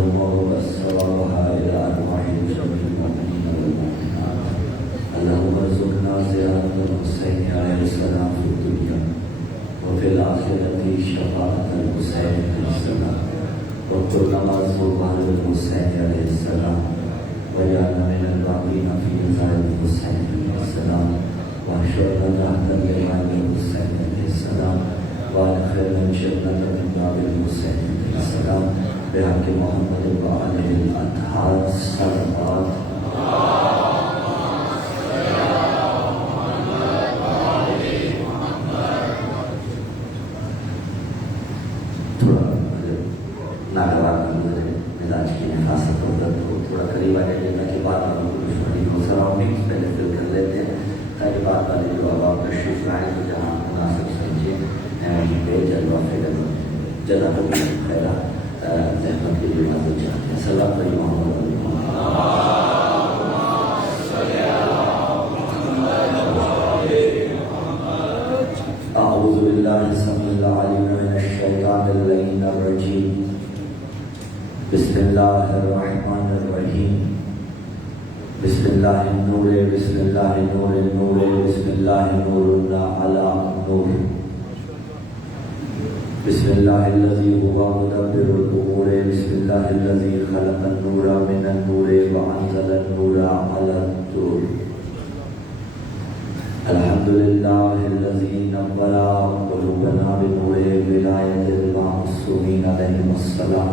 لهم وبصرها إلى أرواح جميع المؤمنين والمؤمنات. اللهم ارزقنا زيارة الحسين عليه السلام في الدنيا وفي الآخرة شفاعة الحسين عليه السلام، واغفر مرزوقا للحسين عليه السلام، واجعلنا من الباقين في زاد الحسين عليه السلام، واحشرنا تحت لواء الحسين عليه السلام، وادخلنا الجنة من باب الحسين عليه السلام، بحق محمد وآله الأطهار الصلوات. تھوڑا قریب آ جائیے تاکہ بات دشمنی کو سراؤنڈنگ پہلے فل کر لیتے ہیں تاکہ بات والی جو عوام تشریف لائیں تو جہاں مناسب سمجھے وہیں پہ جلوہ فیض جزا کو بھی خیرہ زحمت کی جو حاضر چاہتے ہیں. سلام علیہ محمد اعوذ باللہ السمیع العلیم من الشیطان اللعین الرجیم. بسم اللہ الرحمن الرحیم. بسم اللہ النور بسم اللہ نور النور بسم اللہ نور علی نور. بسم اللہ الذی هو مدبر الامور. بسم اللہ الذی خلق النور من النور وانزل النور علی النور. الحمد للہ الذی نور قلوبنا بنور ولایت المعصومین علیہم السلام.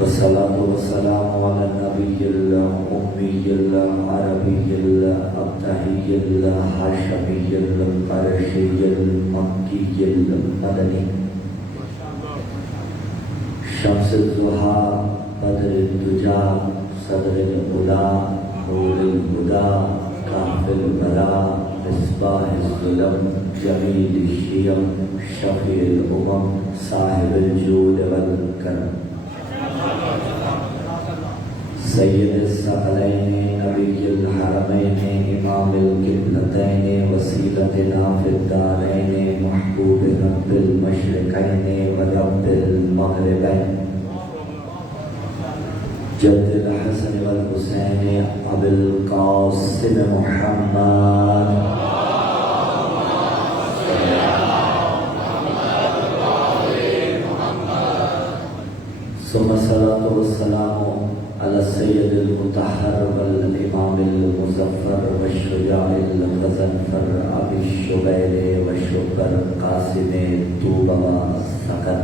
والصلاة والسلام على النبي الأمي العربي الأبتهي الهاشمي القرشي المكي المدني شمس الضحى بدر الدجى صدر الهدى نور الهدى كهف البلاء مصباح الظلم جميل الشيم شفيع الأمم صاحب الجود والكرم سید الثقلین نبی الحرمین امام القبلتین وسیلتنا فی الدارین محبوب رب المشرقین و رب المغربین جد الحسن والحسین ابی القاسم محمد. ثم الصلاة والسلام على السيد المطهر والإمام المظفر والشجاع الغضنفر أبي الشبير والشبر قاسم طوبى السكن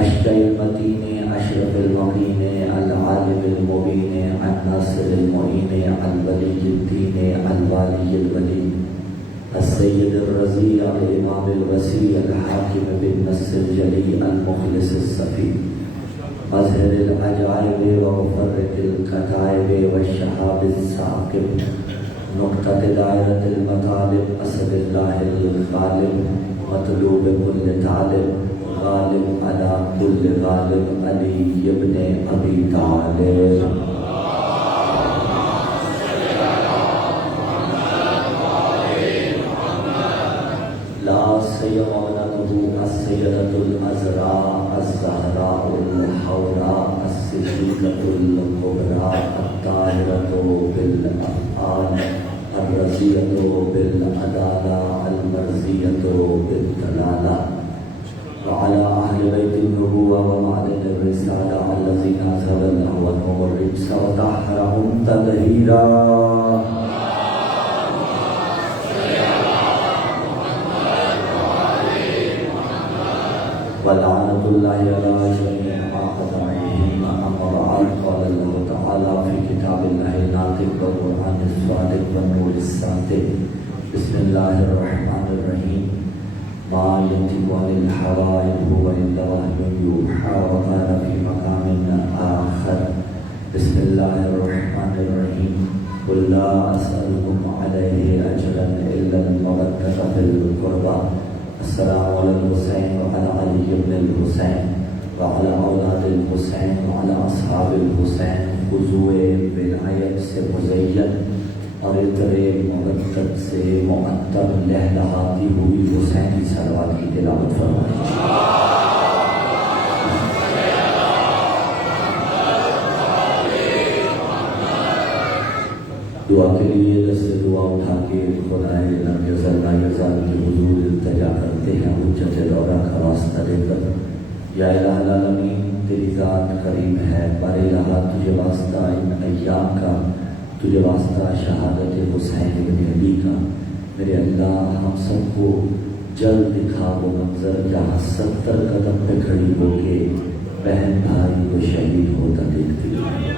أشجع المتين أشرف المقين العالم المبين الناصر المعين الولي الدين الوالي الولي السيد الرزيع الإمام الوسيع الحاكم بالنص الجلي المخلص الصفي مظهر العجائب ومفرق الكتائب والشهاب الثاقب نقطة دائرة المطالب أسد الله الغالب مطلوب كل طالب غالب على كل غالب علي ابن أبي طالب. لا سيما ابنته السيدة الأزراء الزهراء الحوراء الصديقة الكبرى الطاهرة بالأفعال الرزية بالعدالة المرزية بالدلالة. وعلى أهل بيت النبوة ومعدن الرسالة الذين أذهب الله عنهم الرجس وطهرهم تطهيرا. ولعنة الله على جميع أعدائهم. أما بعد قال الله تعالى في كتاب الله الناطق والقرآن الصادق والنور الصادق. بسم الله الرحمن الرحيم. ما ينطق عن الهوى إن هو إلا وحي يوحى وكان في مقام آخر. بسم الله الرحمن الرحيم. قل لا أسألكم عليه أجرا إلا المودة في القربى. السلام على الحسين وعلى علي بن الحسين وعلى أولاد الحسين وعلى أصحاب الحسين. خضوع ولایت سے مزین اور عطر مبتت سے معطر لہلہاتی ہوئی حسین کی صلوات کی تلاوت فرمائیں. دعا کے لیے دست دعا اٹھا کے خدائے لم یزل لا یزال کے حضور التجا کرتے ہیں حجت دورہ کا واسطہ دے کر، یا الہ العالمین تیری ذات قریب ہے، پر الہ تجھے واسطہ ان ایام کا، تجھے واسطہ شہادت حسین بن علی کا، میرے اللہ ہم سب کو جلد دکھا وہ منظر جہاں 70 قدم پہ کھڑی ہو کے بہن بھائی کو شہید ہوتا دیکھتی ہے۔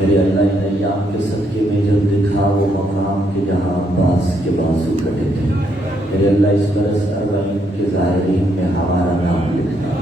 میرے اللہ ان ایام کے صدقے میں جلد دکھا وہ مقام کے جہاں عباس کے بازو کٹے تھے۔ میرے اللہ اس برس 40 کے ظاہرین میں ہمارا نام لکھنا،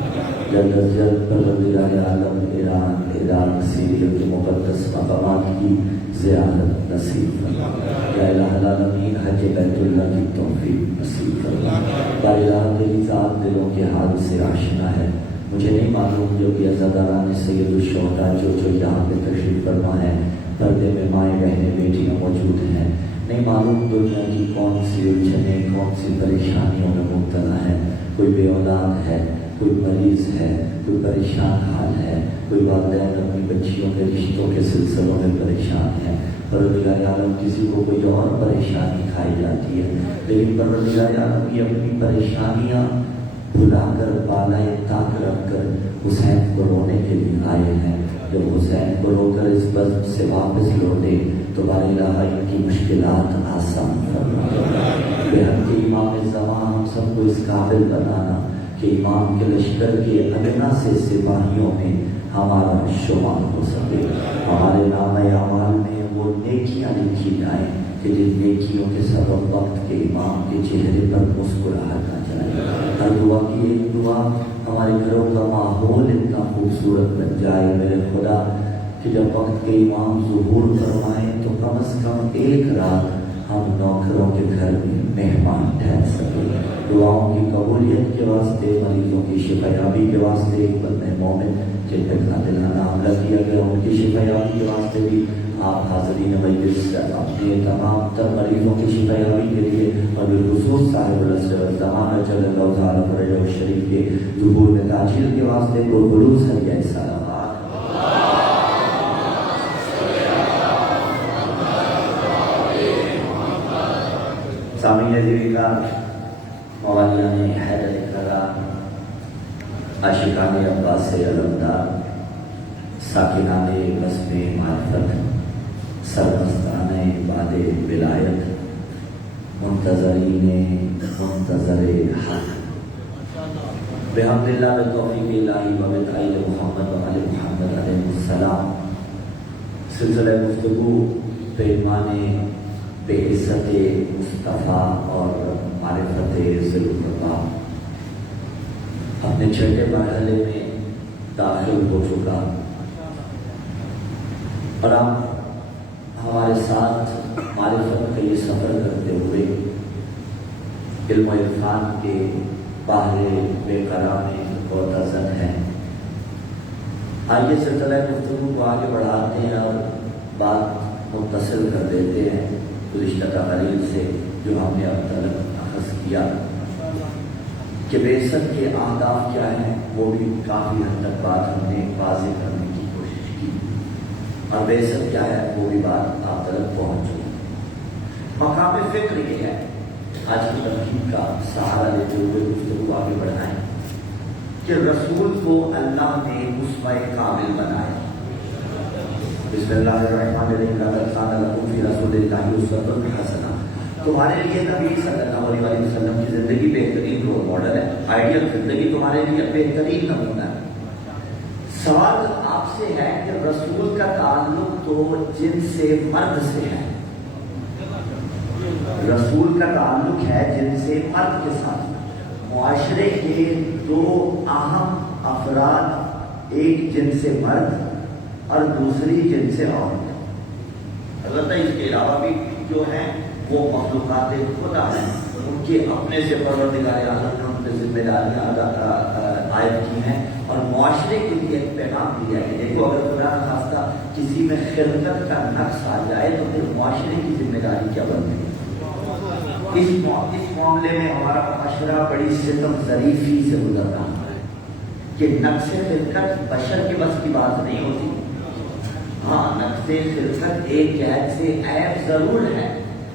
جلد از جلد پروردگار عالم ایران، عراق، سیریا کے مقدس مقامات کی زیارت نصیب فرما، یا الہ العالمین حج بیت اللہ کی توفیق نصیب فرما۔ یا الہ تیری ذات دلوں کے حال سے آشنا ہے، مجھے نہیں معلوم جو کہ عزاداران سید الشہداء جو یہاں پہ تشریف فرما ہے، پردے میں مائیں بہنیں بیٹیاں موجود ہیں، نہیں معلوم دنیا کی کون سی الجھنیں، کون سی پریشانیوں میں مبتلا ہے، کوئی بے اولاد ہے، کوئی مریض ہے، کوئی پریشان حال ہے، کوئی والدین اپنی بچیوں کے رشتوں کے سلسلوں میں پریشان ہے۔ پروردگار عالم کسی کو کوئی اور پریشانی کھائی جاتی ہے، لیکن پروردگار عالم یہ اپنی پریشانیاں بھلا کر بالائے طاق رکھ کر حسین کو رونے کے لیے آئے ہیں۔ جب حسین کو رو کر اس بزم سے واپس لوٹے تو بار الہ ان کی مشکلات آسان فرما۔ بہن کے امام زمان ہم سب کو اس قابل بنانا کہ امام کے لشکر کے ادنا سے سپاہیوں میں ہمارا شمار ہو سکے، ہمارے نام اعمال میں وہ نیکیاں لکھی جائیں کہ جن نیکیوں کے سبب وقت کے امام کے چہرے پر مسکراہٹ آ جائے۔ ہر دعا کی ایک دعا ہمارے گھروں کا ماحول اتنا خوبصورت بن جائے میرے خدا کہ جب وقت کے امام ظہور فرمائیں تو کم از کم ایک رات ہم نوکروں کے گھر میں مہمان ٹھہر سکیں۔ دعاؤں کی قبولیت کے واسطے، مریضوں کی شفایابی کے واسطے، ایک بندہ مومن جن پہ دلانہ حملہ کیا گیا ان کی شفایابی کے واسطے بھی آپ حاضرین مجلس اپنے تمام تر مریضوں کی شفایابی کے لیے اور بالخصوص صاحب العصر والزمان جل اللہ تعالیٰ فرجہ الشریف کے ظہور میں تاجیل کے واسطے پرخلوص ہدیہ سلامات۔ سامعین عزیزان، موالیان حیدر کرام، عاشقان عباس علمدار، ساکنان بزم معرفت، سرمستان باد ولایت، منتظرین منتظر حق، بحمد اللہ بتوفیق الہی و بتعیل محمد و آل محمد علیہ السلام، سلسلہ گفتگو پیمان بعزت مصطفیٰ اور معرفت ذوالقربہ اپنے چھٹے مرحلے میں داخل ہو چکا، اور اب ہمارے ساتھ معرفت کا یہ سفر کرتے ہوئے علم و عرفان کے باہر بے قرار میں معتزن ہیں۔ آئیے سلسلہ گفتگو کو آگے بڑھاتے ہیں اور بات متصل کر دیتے ہیں گزشتہ تقریر سے جو ہم نے اب تک اخذ کیا کہ بعثت کے اہداف کیا ہیں، وہ بھی کافی حد تک بات ہم نے واضح کرنے کی کوشش کی، اور بعثت کیا ہے وہ بھی بات آپ تک پہنچ چکی۔ مقام فکر یہ ہے آج کی تنقید کا سہارا لیتے ہوئے گفتگو آگے بڑھائیں کہ رسول کو اللہ نے اسوہ کامل بنایا۔ بسم اللہ الرحمن الرحیم، لقد کان لکم فی رسول اللہ اسوۃ حسنہ۔ تمہارے لیے نبی صلی اللہ علیہ وسلم کی زندگی بہترین رول ماڈل ہے، آئیڈیل زندگی تمہارے لیے بہترین نمونہ ہے۔ سوال آپ سے ہے کہ رسول کا تعلق تو جن سے مرد سے ہے، رسول کا تعلق ہے جن سے مرد کے ساتھ، معاشرے کے دو اہم افراد، ایک جن سے مرد اور دوسری جن سے عورت۔ البتہ اس کے علاوہ بھی جو ہیں وہ مخلوقات خدا ہیں، ان کے اپنے سے پروردگار عالم نے ان پہ ذمہ داریاں عائد کی ہیں، اور معاشرے کے لیے ایک پیغام دیا ہے کہ دیکھو اگر خدا نخواستہ کسی میں خلقت کا نقص آ جائے تو پھر معاشرے کی ذمہ داری کیا بنتی ہے۔ اس معاملے میں ہمارا معاشرہ بڑی ستم ظریفی سے گزر رہا ہے کہ نقص خلقت بشر کے بس کی بات نہیں ہوتی، ہاں نقص خلقت ایک جہت سے عیب ضرور ہے،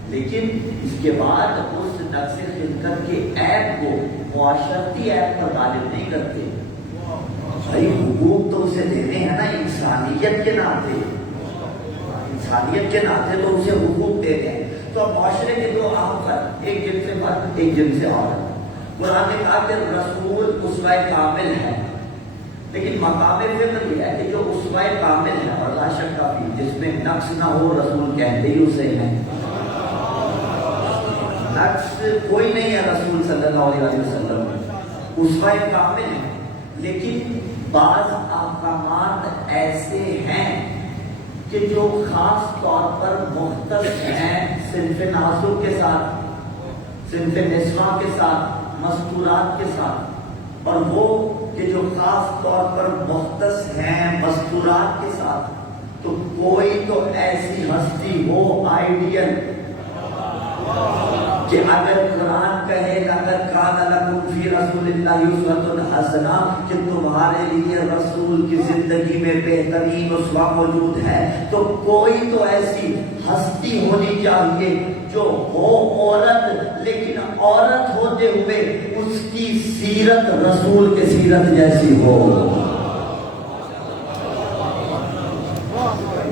لیکن اس کے بعد اس نقص خلقت کے عیب کو معاشرتی عیب پر غالب نہیں کرتے۔ بھائی حقوق تو اسے دینے ہیں نا، انسانیت کے ناطے، انسانیت کے ناطے تو اسے حقوق دیتے ہیں۔ تو اب معاشرے کے دو عام فرق، ایک جن سے مرد، ایک جن سے عورت۔ قرآن نے کہا کہ رسول اسوہ کامل ہے، لیکن مقام فکر یہ ہے کہ جو اسوہ کامل ہے اور لا شک کافی، جس میں نقص نہ ہو، رسول کہتے ہی اسے ہیں۔ نقص کوئی نہیں ہے رسول صلی اللہ علیہ وسلم میں، اسوہ کامل ہے، لیکن بعض احکامات ایسے ہیں کہ جو خاص طور پر مختص ہیں صنف ناسو کے ساتھ، صنف نسواں کے ساتھ، مستورات کے ساتھ، اور وہ کہ جو خاص طور پر مختص ہیں مستورات کے ساتھ، تو کوئی تو ایسی ہستی ہو آئیڈیل کہ اگر قرآن کہے لَقَدْ كَانَ لَكُمْ فِي رَسُولِ اللَّهِ أُسْوَةٌ حَسَنَةٌ کہ تمہارے لیے رسول کی زندگی میں بہترین اسوہ موجود ہے، تو کوئی تو ایسی ہستی ہونی چاہیے جو ہو عورت، لیکن عورت ہوتے ہوئے اس کی سیرت رسول کے سیرت جیسی ہو،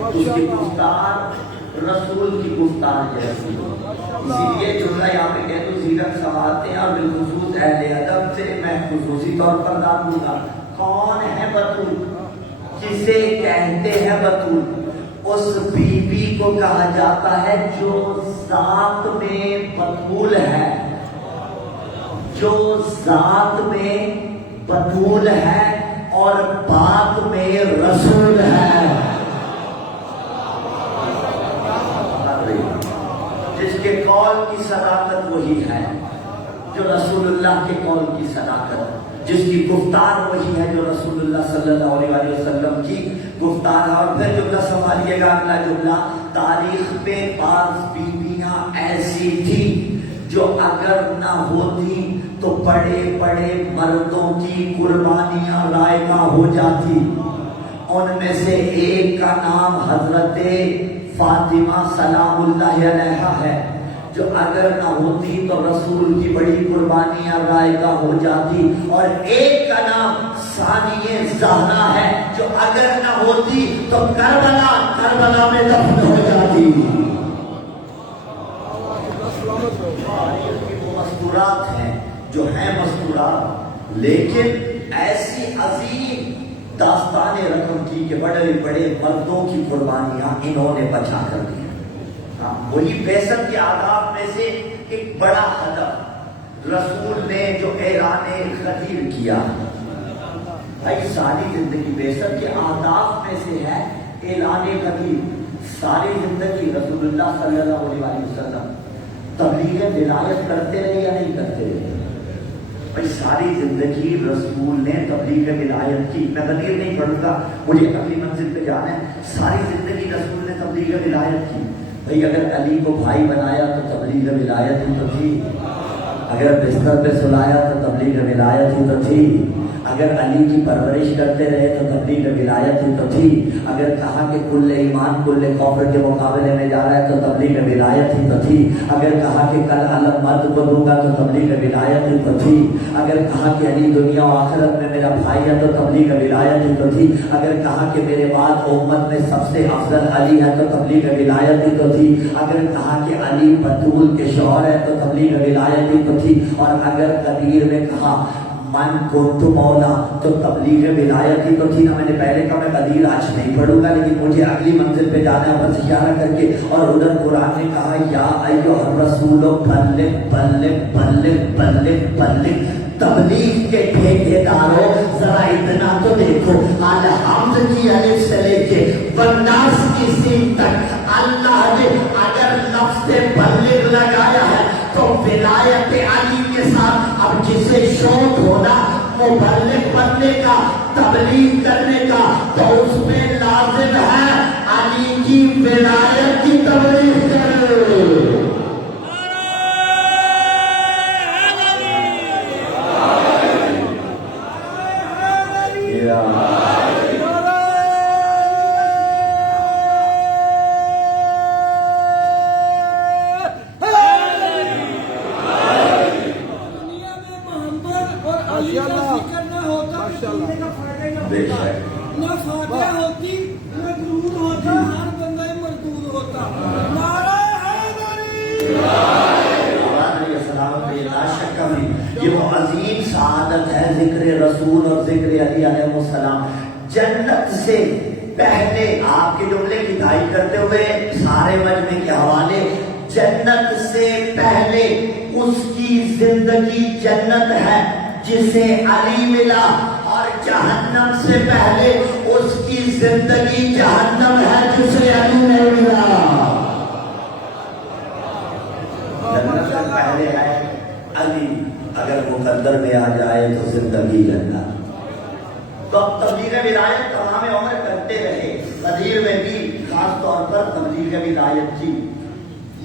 اس کی گفتار رسول کی گفتار جیسی ہو۔ اسی لیے جملہ یہاں پہ کہہ دو سیرت سنبھالتے ہیں، اور بالخصوص اہل ادب سے میں خصوصی طور پر داد دوں گا۔ کون ہے بطول؟ کسے کہتے ہیں بطول؟ اس بی بی کو کہا جاتا ہے جو ذات میں بطول ہے، جو ذات میں بطول ہے اور بات میں رسول ہے، جس کے قول کی صداقت وہی ہے جو رسول اللہ کے قول کی صداقت، جس کی گفتار وہی ہے جو رسول اللہ صلی اللہ علیہ وسلم کی گفتار ہے۔ اور پھر جملہ سنبھالیے گا، اگلا جملہ، تاریخ میں بعض بیویاں ایسی تھی جو اگر نہ ہوتی تو بڑے بڑے مردوں کی قربانیاں رائگاں ہو جاتی۔ ان میں سے ایک کا نام حضرت فاطمہ سلام اللہ علیہا ہے، جو اگر نہ ہوتی تو رسول کی بڑی قربانیاں رائگاں ہو جاتی، اور ایک کا نام ثانیہ زہرا ہے، جو اگر نہ ہوتی تو کربلا میں دفن ہو جاتی۔ یہ وہ مستورات ہیں جو ہیں مستورات، لیکن ایسی عظیم داستان رقم کی کہ بڑے بڑے مردوں کی قربانیاں انہوں نے بچا کر دی۔ وہی بعثت کے آداب میں سے ایک بڑا ہدف رسول نے جو اعلان غدیر کیا، بھائی ساری زندگی بعثت کے آداب میں سے ہے اعلان غدیر۔ ساری زندگی رسول اللہ صلی اللہ علیہ وسلم تبلیغ ولایت کرتے رہے یا نہیں کرتے رہے؟ بھائی ساری زندگی رسول نے تبلیغ ولایت کی۔ میں غدیر نہیں پڑھوں گا، مجھے اگلی منزل پہ جانا ہے۔ ساری زندگی رسول نے تبلیغ ولایت کی۔ بھائی اگر علی کو بھائی بنایا تو تبلیغ ولایت ہی تو تھی، اگر بستر پہ سلایا تو تبلیغ ولایت ہی تو تھی، اگر علی کی پرورش کرتے رہے تو تبلیغ ولایت ہی تو تھی، اگر کہا کہ کل ایمان کل کفر کے مقابلے میں جا رہا ہے تو تبلیغ ولایت ہی تو تھی، اگر کہا کہ کل علم مرد کو دوں گا تو تبلیغ ولایت ہی تو تھی، اگر کہا کہ علی دنیا و آخرت میں میرا بھائی ہے تو تبلیغ ولایت ہی تو تھی، اگر کہا کہ میرے بعد امت میں سب سے افضل علی ہے تو تبلیغ ولایت ہی تو تھی، اگر کہا کہ علی بطول کے شوہر ہے تو تبلیغ ولایت ہی تو تھی، اور اگر قدیر میں کہا من کنت مولا تو تبلیغ ولایت ہی تو تھی نا۔ میں نے پہلے کہا میں قدیر آج نہیں پڑھوں گا، لیکن مجھے اگلی منزل پہ جانا ہے بس اشارہ کر کے۔ اور ادھر قرآن نے کہا یا ایھا الرسول بلغ بلغ بلغ بلغ بلغ، تبلیغ کے ٹھیکے داروں ذرا اتنا تو دیکھو، الحمد کی الف سے لے کے والناس کی سین تک اللہ نے اگر لفظ بلغ لگایا ہے تو ولایت علی کے ساتھ اب جسے شوق ہونا مبلغ بننے کا، تبلیغ کرنے کا، تو اس میں لازم ہے علی کی ولایت کی تبلیغ کرے۔ بے شک نہ فاتحہ ہوتی نہ درود ہوتا، ہر بندہ مردود ہوتا۔ نعرہ حیدری، لا شک بھی یہ وہ عظیم سعادت ہے ذکر رسول اور ذکر علی علیہ السلام۔ جنت سے پہلے آپ کے جملے کی تائید کرتے ہوئے سارے مجمع کے حوالے، جنت سے پہلے اس کی زندگی جنت ہے جسے علی ملا، اور جہنم سے پہلے اس کی زندگی جہنم ہے جسے علی نہیں ملا۔ جنت سے پہلے ہے علی، اگر مقدر میں آ جائے تو زندگی جنت۔ تو اب تبلیغ ولایت تمام عمر کرتے رہے، قدیر میں بھی خاص طور پر تبلیغ ولایت کی،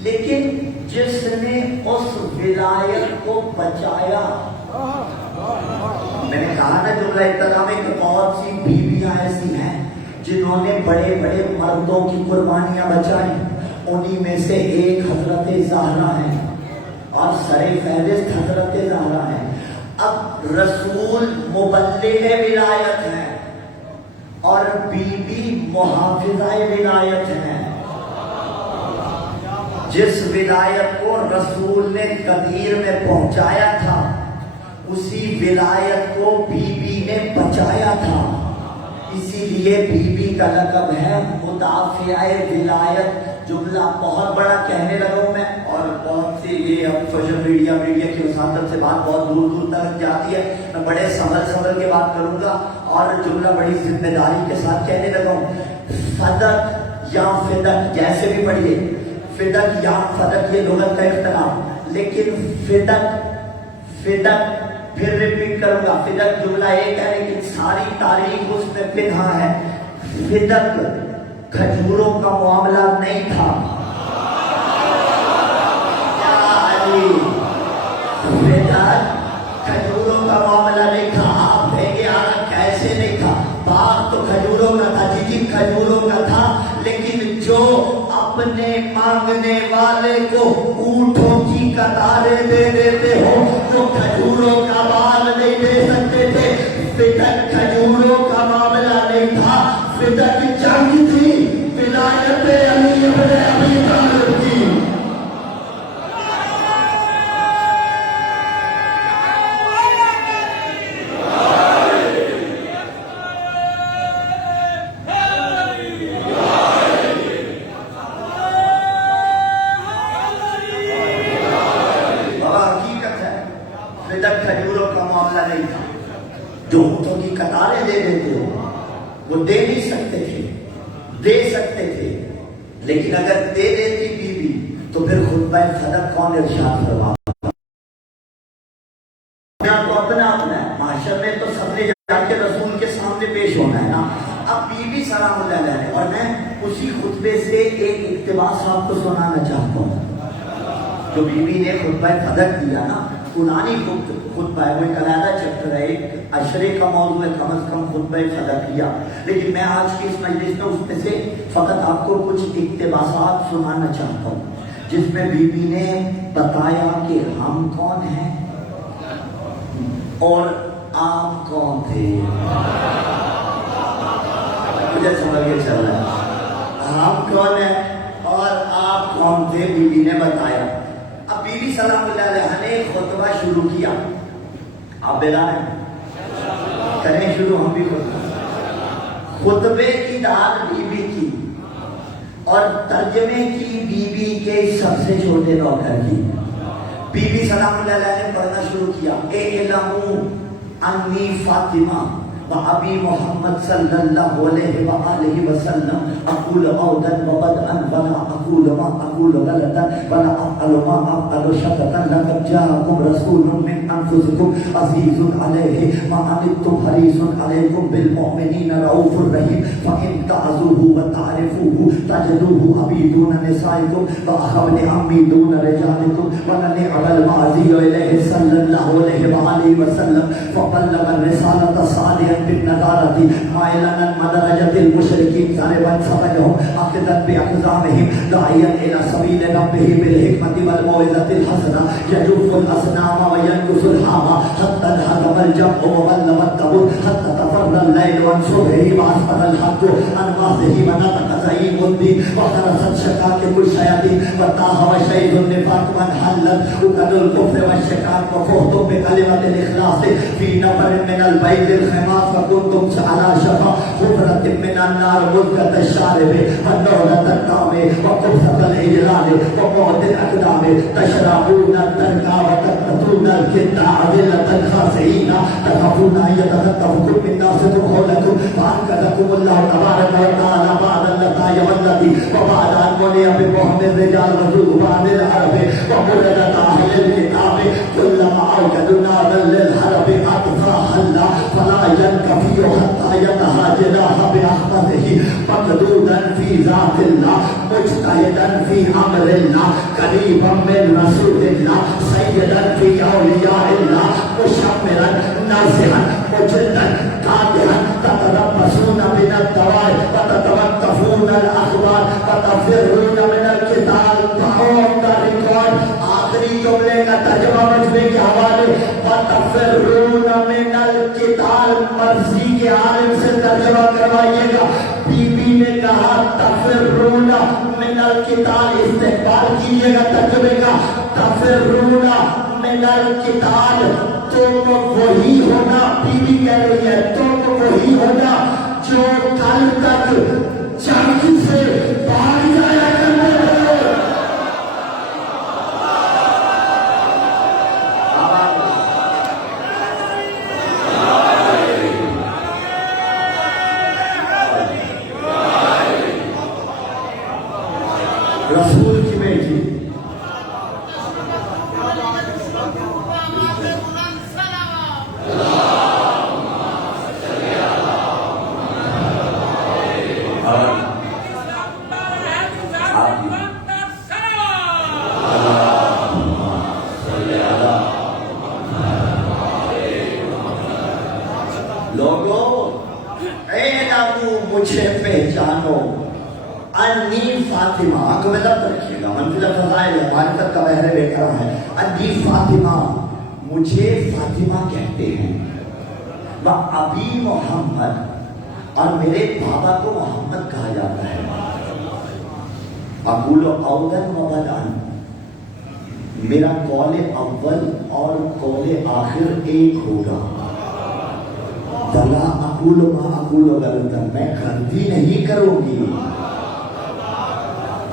لیکن جس نے اس ولایت کو بچایا، میں نے کہا نا جملہ ابتدا میں کہ بہت سی بیویاں ایسی ہیں جنہوں نے بڑے بڑے مردوں کی قربانیاں بچائیں، انہی میں سے ایک حضرت زہرا ہے اور سر فہرست حضرت زہرا ہے۔ اب رسول مبلغ ولایت ہے اور بی بی محافظہ ولایت ہے۔ جس ولایت کو رسول نے قدیر میں پہنچایا تھا، اسی ولایت کو بی بی نے بچایا تھا، اسی لیے بی بی کا لقب ہے مدافعہ ولایت۔ جملہ بہت بڑا کہنے لگا ہوں میں، اور بہت سی یہ اب سوشل میڈیا کی وساطت سے بات بہت دور دور تک جاتی ہے، میں بڑے سنبھل کے بات کروں گا اور جملہ بڑی ذمہ داری کے ساتھ کہنے لگا ہوں۔ فدق یا فدق جیسے بھی پڑھیے، فدق یا فدق یہ لغت کا اختلاف، لیکن فدق پھر ریپیٹ کروں گا، فدق جملہ ایک ہے لیکن ساری تاریخ اس میں پنہا ہے۔ فدق کھجوروں کا معاملہ نہیں تھا، فدق کھجوروں کا معاملہ نہیں تھا، آپ بھیگے آنا کیسے نہیں تھا، باغ تو کھجوروں کا تھا، جی کھجوروں کا تھا، لیکن جو اپنے مانگنے والے کو اونٹوں کی قطاریں دے دیتے ہو وہ کھجوروں کا باغ نہیں دے سکتے تھے۔ فدق کھجوروں کا معاملہ نہیں تھا، فدق جنگ تھی، ولایت علی ابن ابی طالب کی۔ کھجوروں کا معاملہ نہیں تھا، جو اونٹوں کی قطاریں دے دیتے ہو وہ دے نہیں سکتے تھے، دے سکتے تھے، لیکن اگر دے دیتی بی بی تو پھر خطبہ فدق کون ارشاد فرما؟ تو اپنا ہے، معاشر میں تو سب نے جا کے رسول کے سامنے پیش ہونا ہے نا۔ اب بی بی سلام اللہ علیہ، اور میں اسی خطبے سے ایک اقتباس آپ کو سنانا چاہتا ہوں۔ جو بی بی نے خطبہ فدق دیا نا، قرآنی خطبہ ہے، وہ ایک علیحدہ چیپٹر ہے، ایک عشرے کا موضوع ہے کم از کم خطبہ فدق کیا، لیکن میں آج کی اس مجلس میں اس میں سے فقط آپ کو کچھ اقتباسات سنانا چاہتا ہوں، جس میں بی بی نے بتایا کہ ہم کون ہیں اور آپ کون تھے۔ مجھے سمجھ کے چل رہا ہے، ہم کون ہیں اور آپ کون تھے، بی بی نے بتایا۔ اب بی بی سلام اللہ علیہ نے خطبہ شروع کیا، آپ بیدار ہیں؟ کریں شروع ہم بھی خطبے کی داد بی بی کی اور ترجمے کی بی بی کے سب سے چھوٹے نوکر کی۔ بی بی سلام اللہ علیہ نے پڑھنا شروع کیا، اعلموا انی فاطمہ وابی محمد صلی اللہ علیہ وآلہ وسلم اقول عودا وبدءا ولا اقول ما اقول غلطا ولا افعل ما افعل شططا لقد جاءكم رسول من انفسكم عزيز عليه ما عنتم حريص عليكم بالمؤمنين رؤوف رحيم فإن تعزوه وتعرفوه تجدوه عبيدون نسائكم وأخبن عميدون رجالكم ونعم المعزي إليه صلى الله عليه وآله وسلم فبلغ الرسالة صالحا بالنظارة مائلا مدرجة المشركين ضاربا سبلهم أخذا بأقدامهم داعيا إلى سبيل ربه بالحكمة والموعظة الحسنة يجوف الأصنام وينكث الحامى حتى انهزم الجمع وبلغ التابوت حتى قبل الليل وانصره واسقط الحق عن واضحه ونطق زعيم الدين وخرست شكاك كل شياطين وطاح وشيد النفاق وانحلت عقد الكفر والشكاك وفوتم بكلمة الإخلاص في نفر من البيت الخماس وكنتم على شفا حفرة من النار ملكة الشارب والدولة الطعم وقبضة الإجلال وبعد الأقدام تشربون التركة وتقتلون الكتة عدلة الخاسئين تخافون أن يتخطفكم الناس دخولكم فأنقذكم الله تبارك وتعالى بعد اللقاء والذي وبعد أن منع بمهن الرجال وذوبان العرب ومردة أهل الكتاب كلما أوجدوا نارا للحرب أطفاها الله فلا ينكفي حتى يتهاجرها بأحمده مقدودا في ذات الله مجتهدا في أمر الله قريبا من رسول الله سيدا في أولياء الله مشمرا ناصحا مجدا قادرا تتربصون من الدوائر وتتوقفون الأخبار وتفرون من القتال فهم ریکارڈ آخری جملے کا ترجمہ مجمع کے حوالے وتفرون من القتال مرضی کے عالم سے ترجمہ کروائیے گا. بی بی نے کہا تفرون من القتال استقبال کیجیے گا ترجمے کا تفرون من القتال تم وہی ہونا. بی بی کہہ رہی ہے تم وہی ہونا جو کل تک چاقو سے باہر جایا کرتے تھے. رسول کی بیٹی لوگوں اے نامو مجھے پہچانو انی فاطمہ. آنکھوں میں ضبط رکھیے گا منزل فضائل ہے معرفت کا بحر بے کرم ہے. انی فاطمہ مجھے فاطمہ کہتے ہیں. و ابی محمد اور میرے بابا کو محمد کہا جاتا ہے. اقول اولا و بدعا میرا قول اول اور قول آخر ایک ہوگا. ولا اقول ما اقول غلطا میں غلطی نہیں کروں گی.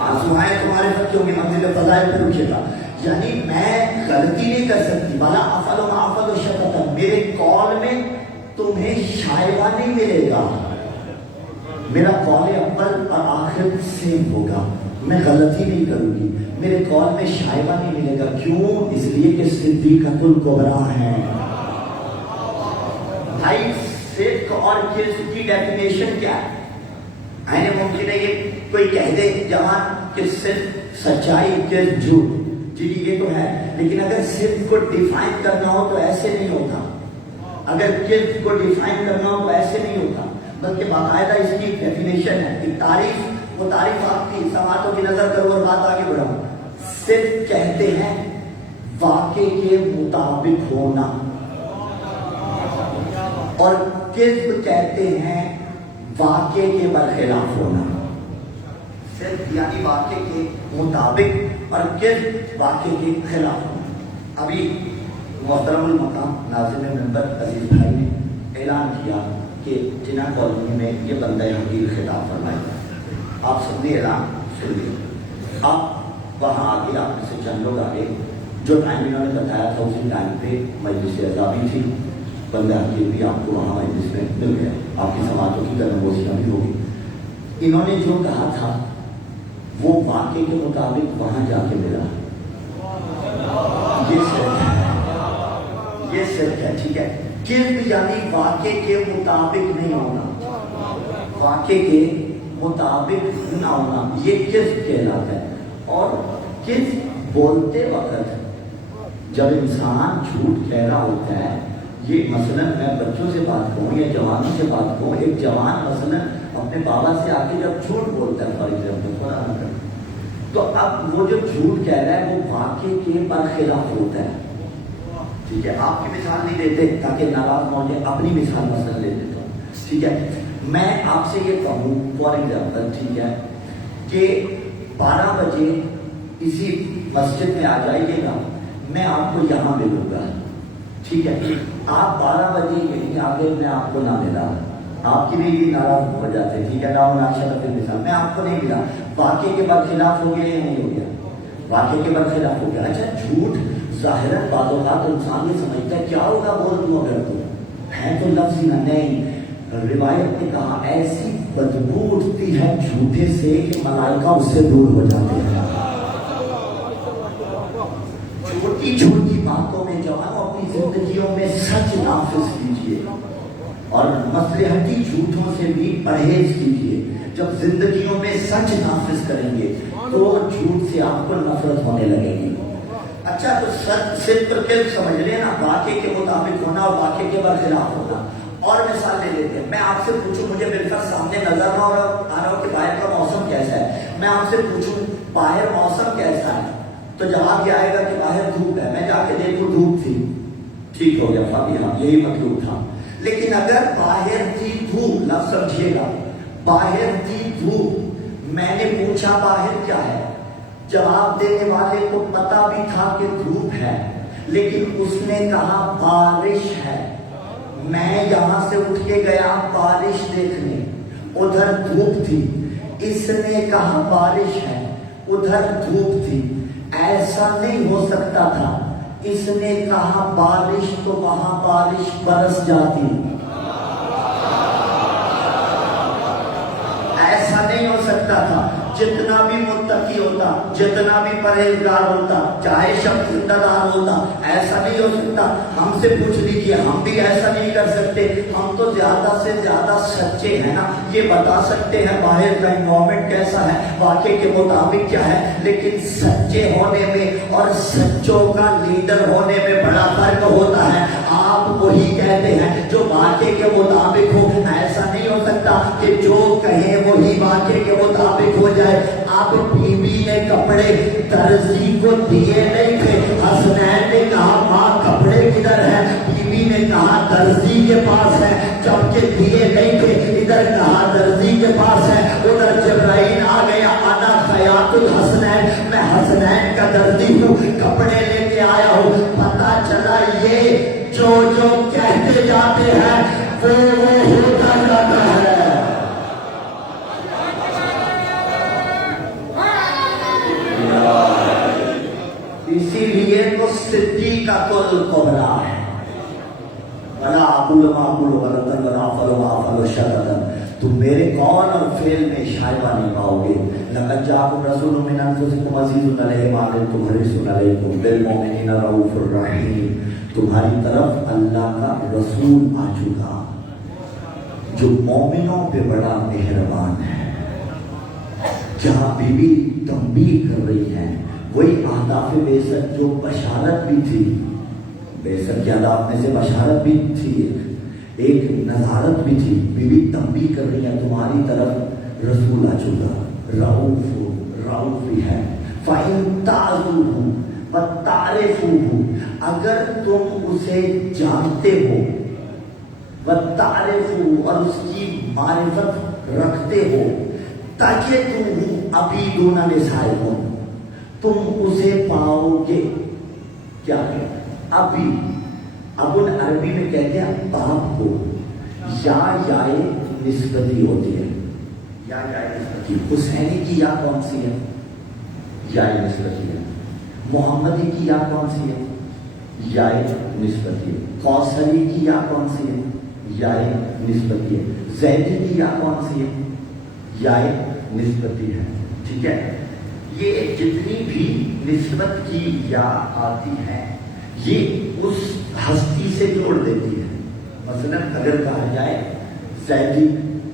آنسوائیں تمہارے ساتھ کیوں گی منزل فضائل پہ رکھے گا. یعنی میں غلطی نہیں کر سکتی. بلا افعل ما افعل شططا میرے قول میں تمہیں شائبہ نہیں ملے گا. میرا قول اول اور آخر سیم ہوگا. میں غلطی نہیں کروں گی. میرے قول میں شائبہ نہیں ملے گا. کیوں؟ اس لیے کہ صدیقۃ الکبریٰ ہیں. بھائی صدق اور کذب کی ڈیفینیشن کیا ہے؟ ممکن ہے یہ کوئی کہہ دے جوان کہ صرف سچائی کذب جھوٹ جی یہ تو ہے، لیکن اگر صرف کو ڈیفائن کرنا ہو تو ایسے نہیں ہوتا. اگر کذب کو ڈیفائن کرنا ہو تو ایسے نہیں ہوتا، بلکہ باقاعدہ اس کی ڈیفینیشن ہے. ایک تعریف، وہ تعریف آپ کی سماعتوں کی نظر کرو اور بات آگے بڑھاؤ. صرف کہتے ہیں واقع کے مطابق ہونا، اور کذب کہتے ہیں واقع کے برخلاف ہونا. صرف یعنی واقع کے مطابق اور کذب واقع کے خلاف ہونا. ابھی محترم المقام ناظم منبر عزیز بھائی نے اعلان کیا کہ جناح کالونی میں یہ بندہ حقیر خطاب فرمائے. آپ سب نے اعلان سن لیا. آپ وہاں آگے آپ سے چند لوگ آگے جو ٹائم انہوں نے بتایا تھا اسی ٹائم پہ مجلس عزابی تھی. بندہ حقیر بھی آپ کو وہاں مجلس میں مل گیا. آپ کی سماعتوں کی گرموشیاں بھی ہوگی. انہوں نے جو کہا تھا وہ واقع کے مطابق وہاں جا کے ملا. یہ صرف ہے، یہ صرف ہے. ٹھیک ہے. کذب یعنی واقع کے مطابق نہیں ہونا، واقع کے مطابق نہ ہونا، یہ کذب کہلاتا ہے. اور کذب بولتے وقت جب انسان جھوٹ کہہ رہا ہوتا ہے، یہ مثلا میں بچوں سے بات کروں یا جوانوں سے بات کروں، ایک جوان مثلا اپنے بابا سے آ کے جب جھوٹ بولتا ہے فار ایگزامپل، تو اب وہ جو جھوٹ کہہ رہا ہے وہ واقع کے برخلاف ہوتا ہے. ٹھیک ہے. آپ کی مثال نہیں دیتے تاکہ ناراض نہ ہو جائے، اپنی مثال مثلا لے دیتا ہوں. ٹھیک ہے، میں آپ سے یہ کہوں فار ایگزامپل، ٹھیک ہے، کہ 12 بجے اسی مسجد میں آ جائیے گا، میں آپ کو یہاں ملوں گا، ٹھیک ہے، آپ 12 بجے یہیں آ گئے، میں آپ کو نہ ملا، آپ کی بھی ناراض ہو جاتے، ٹھیک ہے، میں آپ کو نہیں ملا، واقعے کے برخلاف ہو گیا یا نہیں ہو گیا؟ واقعے کے برخلاف ہو گیا۔ اچھا جھوٹ ظاہراً بعض اوقات انسان یہ سمجھتا ہے کیا ہوگا بول دوں اگر تو ہے تو لفظ ہی نہ، نہیں، روایت نے کہا ایسی بدبو اٹھتی ہے جھوٹے سے کہ ملائکہ اس سے دور ہو جاتے ہیں۔ چھوٹی چھوٹی باتوں میں جوانوں اپنی زندگیوں میں سچ نافذ کیجیے اور مصلحتی جھوٹوں سے بھی پرہیز کیجیے۔ جب زندگیوں میں سچ نافذ کریں گے تو جھوٹ سے آپ کو نفرت ہونے لگے گی۔ اچھا تو سچ صرف سمجھ لینا، واقعے کے مطابق ہونا اور واقعے کے برخلاف ہونا۔ اور مثال لے لیتے ہیں، میں آپ سے پوچھوں، مجھے بالکل سامنے نظر نہ آ رہا ہو کہ باہر کا موسم کیسا ہے، میں آپ سے پوچھوں باہر موسم کیسا ہے، تو جواب یہ آئے گا کہ باہر دھوپ ہے، میں جا کے دیکھوں دھوپ تھی، ٹھیک ہو گیا، ہاں یہی مطلوب تھا۔ لیکن اگر باہر تھی دھوپ، لفظ سمجھیے گا، باہر تھی دھوپ، میں نے پوچھا باہر کیا ہے، جواب دینے والے کو پتا بھی تھا کہ دھوپ ہے، لیکن اس نے کہا بارش ہے۔ میں یہاں سے اٹھ کے گیا بارش دیکھنے، ادھر دھوپ تھی، اس نے کہا بارش ہے، ادھر دھوپ تھی۔ ایسا نہیں ہو سکتا تھا، اس نے کہا بارش تو وہاں بارش برس جاتی۔ ایسا نہیں ہو سکتا تھا، جتنا بھی متقی ہوتا، جتنا بھی پرہیزگار ہوتا، چاہے شخص زندہ دار ہوتا، ایسا نہیں ہو سکتا۔ ہم سے پوچھ لیجیے، ہم بھی ایسا نہیں کر سکتے، ہم تو زیادہ سے زیادہ سچے ہیں نا، یہ بتا سکتے ہیں باہر کا انوائرمنٹ کیسا ہے، واقعے کے مطابق کیا ہے، لیکن سچے ہونے میں اور سچوں کا لیڈر ہونے میں بڑا فرق ہوتا ہے۔ آپ وہی کہتے ہیں جو واقعے کے مطابق ہو، ایسا نہیں ہو سکتا کہ جو کہیں وہی واقعے کے مطابق ہو جائے۔ آپ بیوی نے کپڑے درزی کو دیے نہیں تھے، حسنین نے کہا ماں کپڑے کدھر ہے، بیوی نے کہا درزی کے پاس ہے، جبکہ دیے نہیں تھے، ادھر کہا درزی کے پاس ہے، ادھر جبرائیل آ گیا، انا خیاط الحسنین، میں حسنین کا درزی ہوں، کپڑے لے کے آیا ہوں۔ پتا چلا یہ جو جو کہتے جاتے ہیں وہ ہوتا جاتا ہے۔ اسی لیے تو صدیق الکبریٰ ہے، ولا اقول ما اقول غلطا ولا افعل ما افعل شططا، تم میرے قول اور فعل میں شائبہ نہیں پاؤ گے۔ لقد جاءکم رسول من انفسکم عزیز علیہ ما عنتم حریص علیکم بالمؤمنین رؤوف الرحیم، تمہاری طرف اللہ کا رسول آ چکا جو مومنوں پہ بڑا مہربان ہے۔ جہاں بیوی تنبیہ کر رہی ہے وہی اہداف بعثت جو بشارت بھی تھی، بعثت کے اہداف میں سے بشارت بھی تھی، ایک نظارت بھی تھی، بیوی تنبیہ کر رہی ہے تمہاری طرف رسول آ چکا، رؤوف بھی ہے۔ فَإِن تَعْزُوهُ وَتَعْرِفُوهُ، اگر تم اسے جانتے ہو، وَتَعْرِفُوهُ اور اس کی معرفت رکھتے ہو، تَجِدُوهُ عَبِيدُونَ نِسَائِكُمْ، تم اسے پاؤ گے کیا ہے ابھی، ابن عربی میں کہتے ہیں باپ کو، یا یائے نسبتی ہوتی ہے، یا یائے نسبتی، حسینی کی یا کون سی ہے، یائے نسبتی ہے، محمدی کی یا کون سی ہے، یائے نسبتی ہے، کوثری کی یا کون سی ہے، یائے نسبتی ہے، زیدی کی یا کون سی ہے، یائے نسبتی ہے، ٹھیک ہے۔ یہ جتنی بھی نسبت کی یا آتی ہے یہ اس ہستی سے جوڑ دیتی ہے۔ مثلا اگر کہا جائے زیدی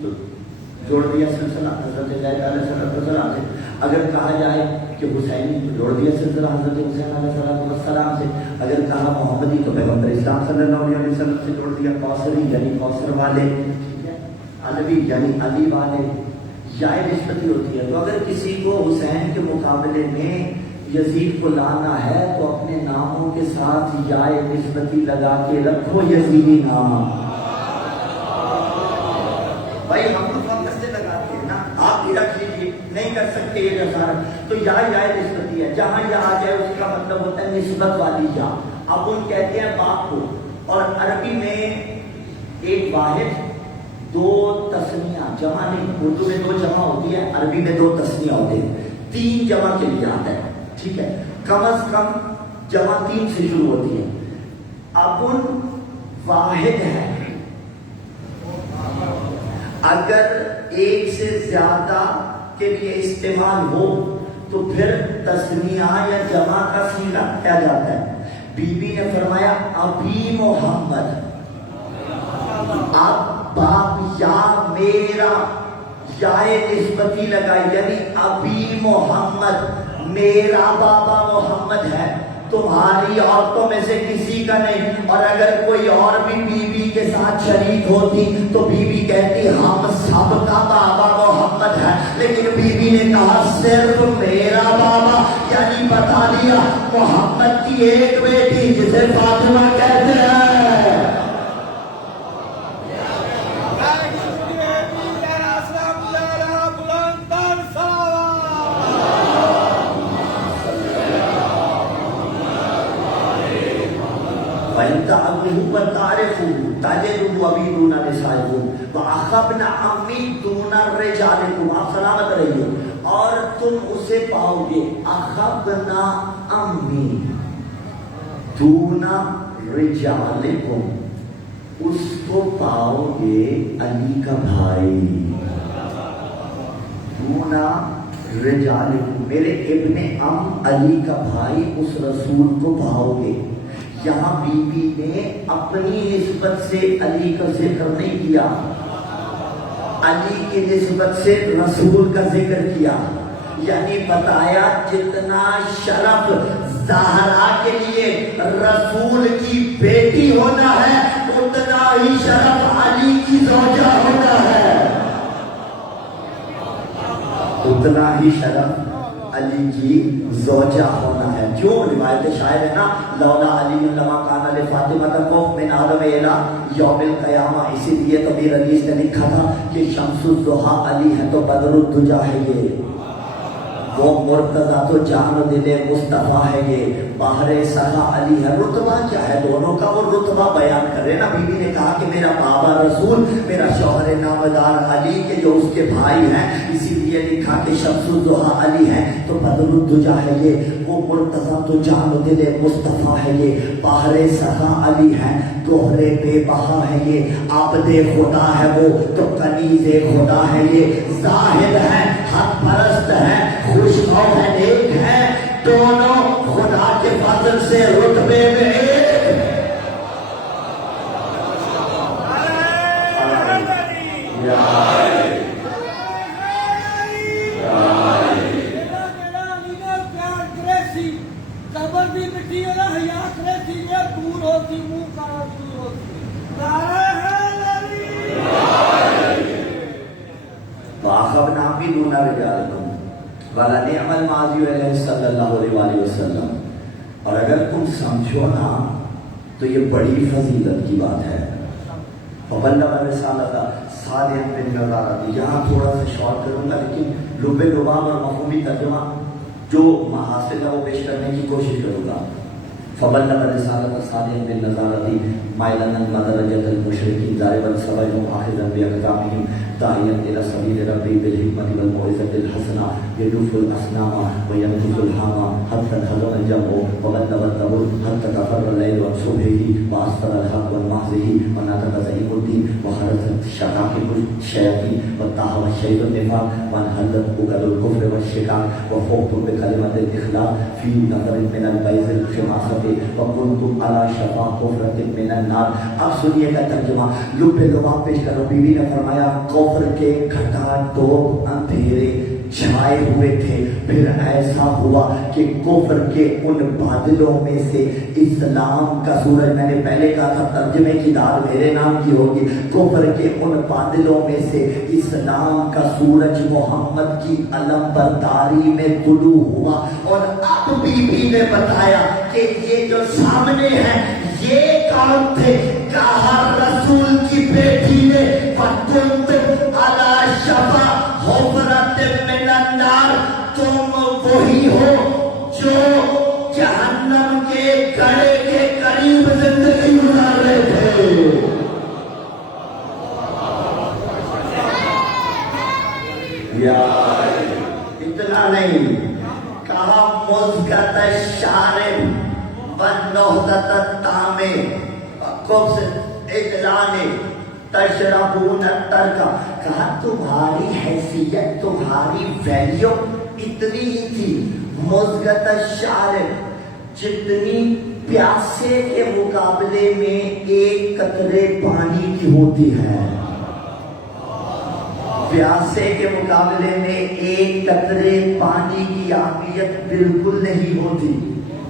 تو جوڑ دیا سلسلہ حضرت زید علیہ السلام سے، اگر کہا جائے کہ حسینی تو جوڑ دیا سلسلہ حضرت حسین علیہ السلام سے، اگر کہا محمدی تو پیغمبر اسلام صلی اللہ علیہ وسلم سے جوڑ دیا، کوثری یعنی کوثر والے، ٹھیک ہے، علوی یعنی علی والے، یائے نسبتی ہوتی ہے۔ تو اگر کسی کو حسین کے مقابلے میں یزید کو لانا ہے تو اپنے ناموں کے ساتھ یائے نسبتی لگا کے رکھو، یزیدی نام، بھائی ہم لوگ وقت سے لگاتے ہیں نا، آپ بھی رکھ لیجیے، نہیں کر سکتے یہ جزارت تو یا نسبتی ہے، جہاں یا آ جائے اس کا مطلب ہوتا ہے نسبت والی یا. اب ان کہتے ہیں باپ کو، اور عربی میں ایک واحد دو تسنیہ جمع نہیں، اردو میں دو جمع ہوتی ہے، عربی میں دو تسنیہ ہوتے ہیں، تین جمع کے لیے آتا ہے، ٹھیک ہے، کم از کم جمع تین سے شروع ہوتی ہے. ابن واحد ہے، اگر ایک سے زیادہ کے لیے استعمال ہو تو پھر تسنیہ یا جمع کا صیغہ کیا جاتا ہے. بی بی نے فرمایا ابی محمد، اب باپ یا میرا، یا نسبتی لگائی، یعنی ابی محمد، میرا بابا محمد ہے، تمہاری عورتوں میں سے کسی کا نہیں. اور اگر کوئی اور بھی بی بی کے ساتھ شریک ہوتی تو بی بی کہتی ہم سب کا بابا محمد ہے، لیکن بی بی نے کہا صرف میرا بابا، یعنی بتا دیا محمد کی ایک بیٹی جسے فاطمہ کہتے ہیں. آپ سلامت رہیے، اور تم اسے پاؤ گے اخبنا امی دونا رجالکم، اس کو پاؤ گے علی کا بھائی، دونا رجالکم، میرے ابن علی کا بھائی اس رسول کو پاؤ گے. یہاں بی بی نے اپنی نسبت سے علی کا ذکر نہیں کیا، علی کی نسبت سے رسول کا ذکر کیا، یعنی بتایا جتنا شرف زہرا کے لیے رسول کی بیٹی ہونا ہے اتنا ہی شرف علی کی زوجہ ہونا ہے، اتنا ہی شرف علی کی زوجہ ہونا ہے. کیوں؟ روایت شاعر ہے نا، لولا علی لما کان لفاطمہ خوف من آدم الی یوم القیامہ. اسی لیے تو میر علی نے لکھا تھا کہ شمس الضحیٰ علی ہے تو بدر الدجا ہے، یہ وہ مرتضیٰ تو جان دل مصطفیٰ ہے، یہ بحر سخا علی ہے. رتبہ کیا ہے دونوں کا؟ وہ رتبہ بیان کرے نا. بی بی نے کہا کہ میرا بابا رسول، میرا شوہر نامدار علی کے جو اس کے بھائی ہیں، اسی لیے لکھا کہ شمس الضحیٰ علی ہے تو بدر الدجا ہے، یہ وہ مرتضیٰ تو جان دل مصطفیٰ ہے، یہ بحر سخا علی ہے، دوہرے بے بہا ہے، یہ عابد خدا ہے وہ تو کنیز خدا ہے، یہ زاہد ہے، حق پرست ہے، خوشخو ہے، نیک ہے، دونوں خدا کے فضل سے رتبے میں ایک. قبر بھی مٹی ہے، حیات رہتی ہے، دور ہوتی منہ کا دور ہوتی. وَأَخَذْنَا بِدُونَ رِجَالِكُمْ وَلَنِعْمَ الْمَاضِيُ عَلَيْهِ صلی اللہ علیہ وسلم. اور اگر تم سمجھو نا تو یہ بڑی فضیلت کی بات ہے. فَبَلَّغَ الرِّسَالَةَ صَادِقًا بِالنَّذَارَةِ. یہاں تھوڑا سا شارٹ کروں گا، لیکن لب لباب اور مفہومی ترجمہ جو محاصل ہے وہ پیش کرنے کی کوشش کروں گا. فَبَلَّغَ الرِّسَالَةَ صَادِقًا بِالنَّذَارَةِ مَائِلًا مَدَرَجَةَ الْمُشْرِكِينَ ضَارِبًا صَبَيْهُمْ آخِذًا بِأَقْدَامِهِمْ دَاعِيًا إِلَى سَبِيلِ رَبِّهِ بِالْحِكْمَةِ وَالْمَوْعِظَةِ الْحَسَنَةِ يَدُفُّ الْأَصْنَامَ وَيَنْكُثُ الْحَامَ حَتَّى انْهَزَمَ الْجَمْعُ وَغَلَّبَ الدَّبُرُ حَتَّى كَفَرَ اللَّيْلُ عَنْ صُبْحِهِ وَأَسْفَرَ الْحَقُّ عَنْ مَحْضِهِ وَنَطَقَ زَعِيمُ الدِّينِ وَخَرَجَتِ الشَّقَائِقُ الشَّيَاطِينُ وَانتَهَى الشَّيْبُ النِّفَاقِ وَانْهَلَّتْ عُقَدُ الْكُفْرِ وَالشِّقَاقِ وَفُقْتُمْ بِكَلِمَةِ الْإِخْلَاصِ فِي نَفَرٍ مِّنَ الْبَيْضِ الْخِمَاصَةِ وَكُنْتُمْ عَلَى شَفَا حُفْرَةٍ مِّنَ النَّارِ. اب سنیے گا ترجمہ، لب لباب پیش کرو. بی بی نے فرمایا کفر کے گھٹا ٹوپ اندھیرے چھائے ہوئے تھے، پھر ایسا ہوا کہ کفر کے ان بادلوں میں سے اسلام کا سورج، میں نے پہلے کہا تھا ترجمے کی داد میرے نام کی ہوگی، کفر کے ان بادلوں میں سے اسلام کا سورج محمد کی علم برداری میں طلوع ہوا. اور اب بی بی نے بتایا کہ یہ جو سامنے ہے یہ کون تھے؟ کہا رسول کی بیٹی نے. فَكُنْتُمْ علی شفا حفرۃ من النار، تم وہی ہو جو جہنم کے گڑھے کے قریب زندگی گزار رہے تھے۔ یا اتنا نہیں کہا مزگت الشارب ونہدت الطعام وقبض ادلان تشربون الترک، کہا تمہاری حیثیت، تمہاری ویلیو اتنی ہی تھی مزگت الشارب، جتنی پیاسے کے مقابلے میں ایک قطرے پانی کی ہوتی ہے، پیاسے کے مقابلے میں ایک قطرے پانی کی اہمیت بالکل نہیں ہوتی،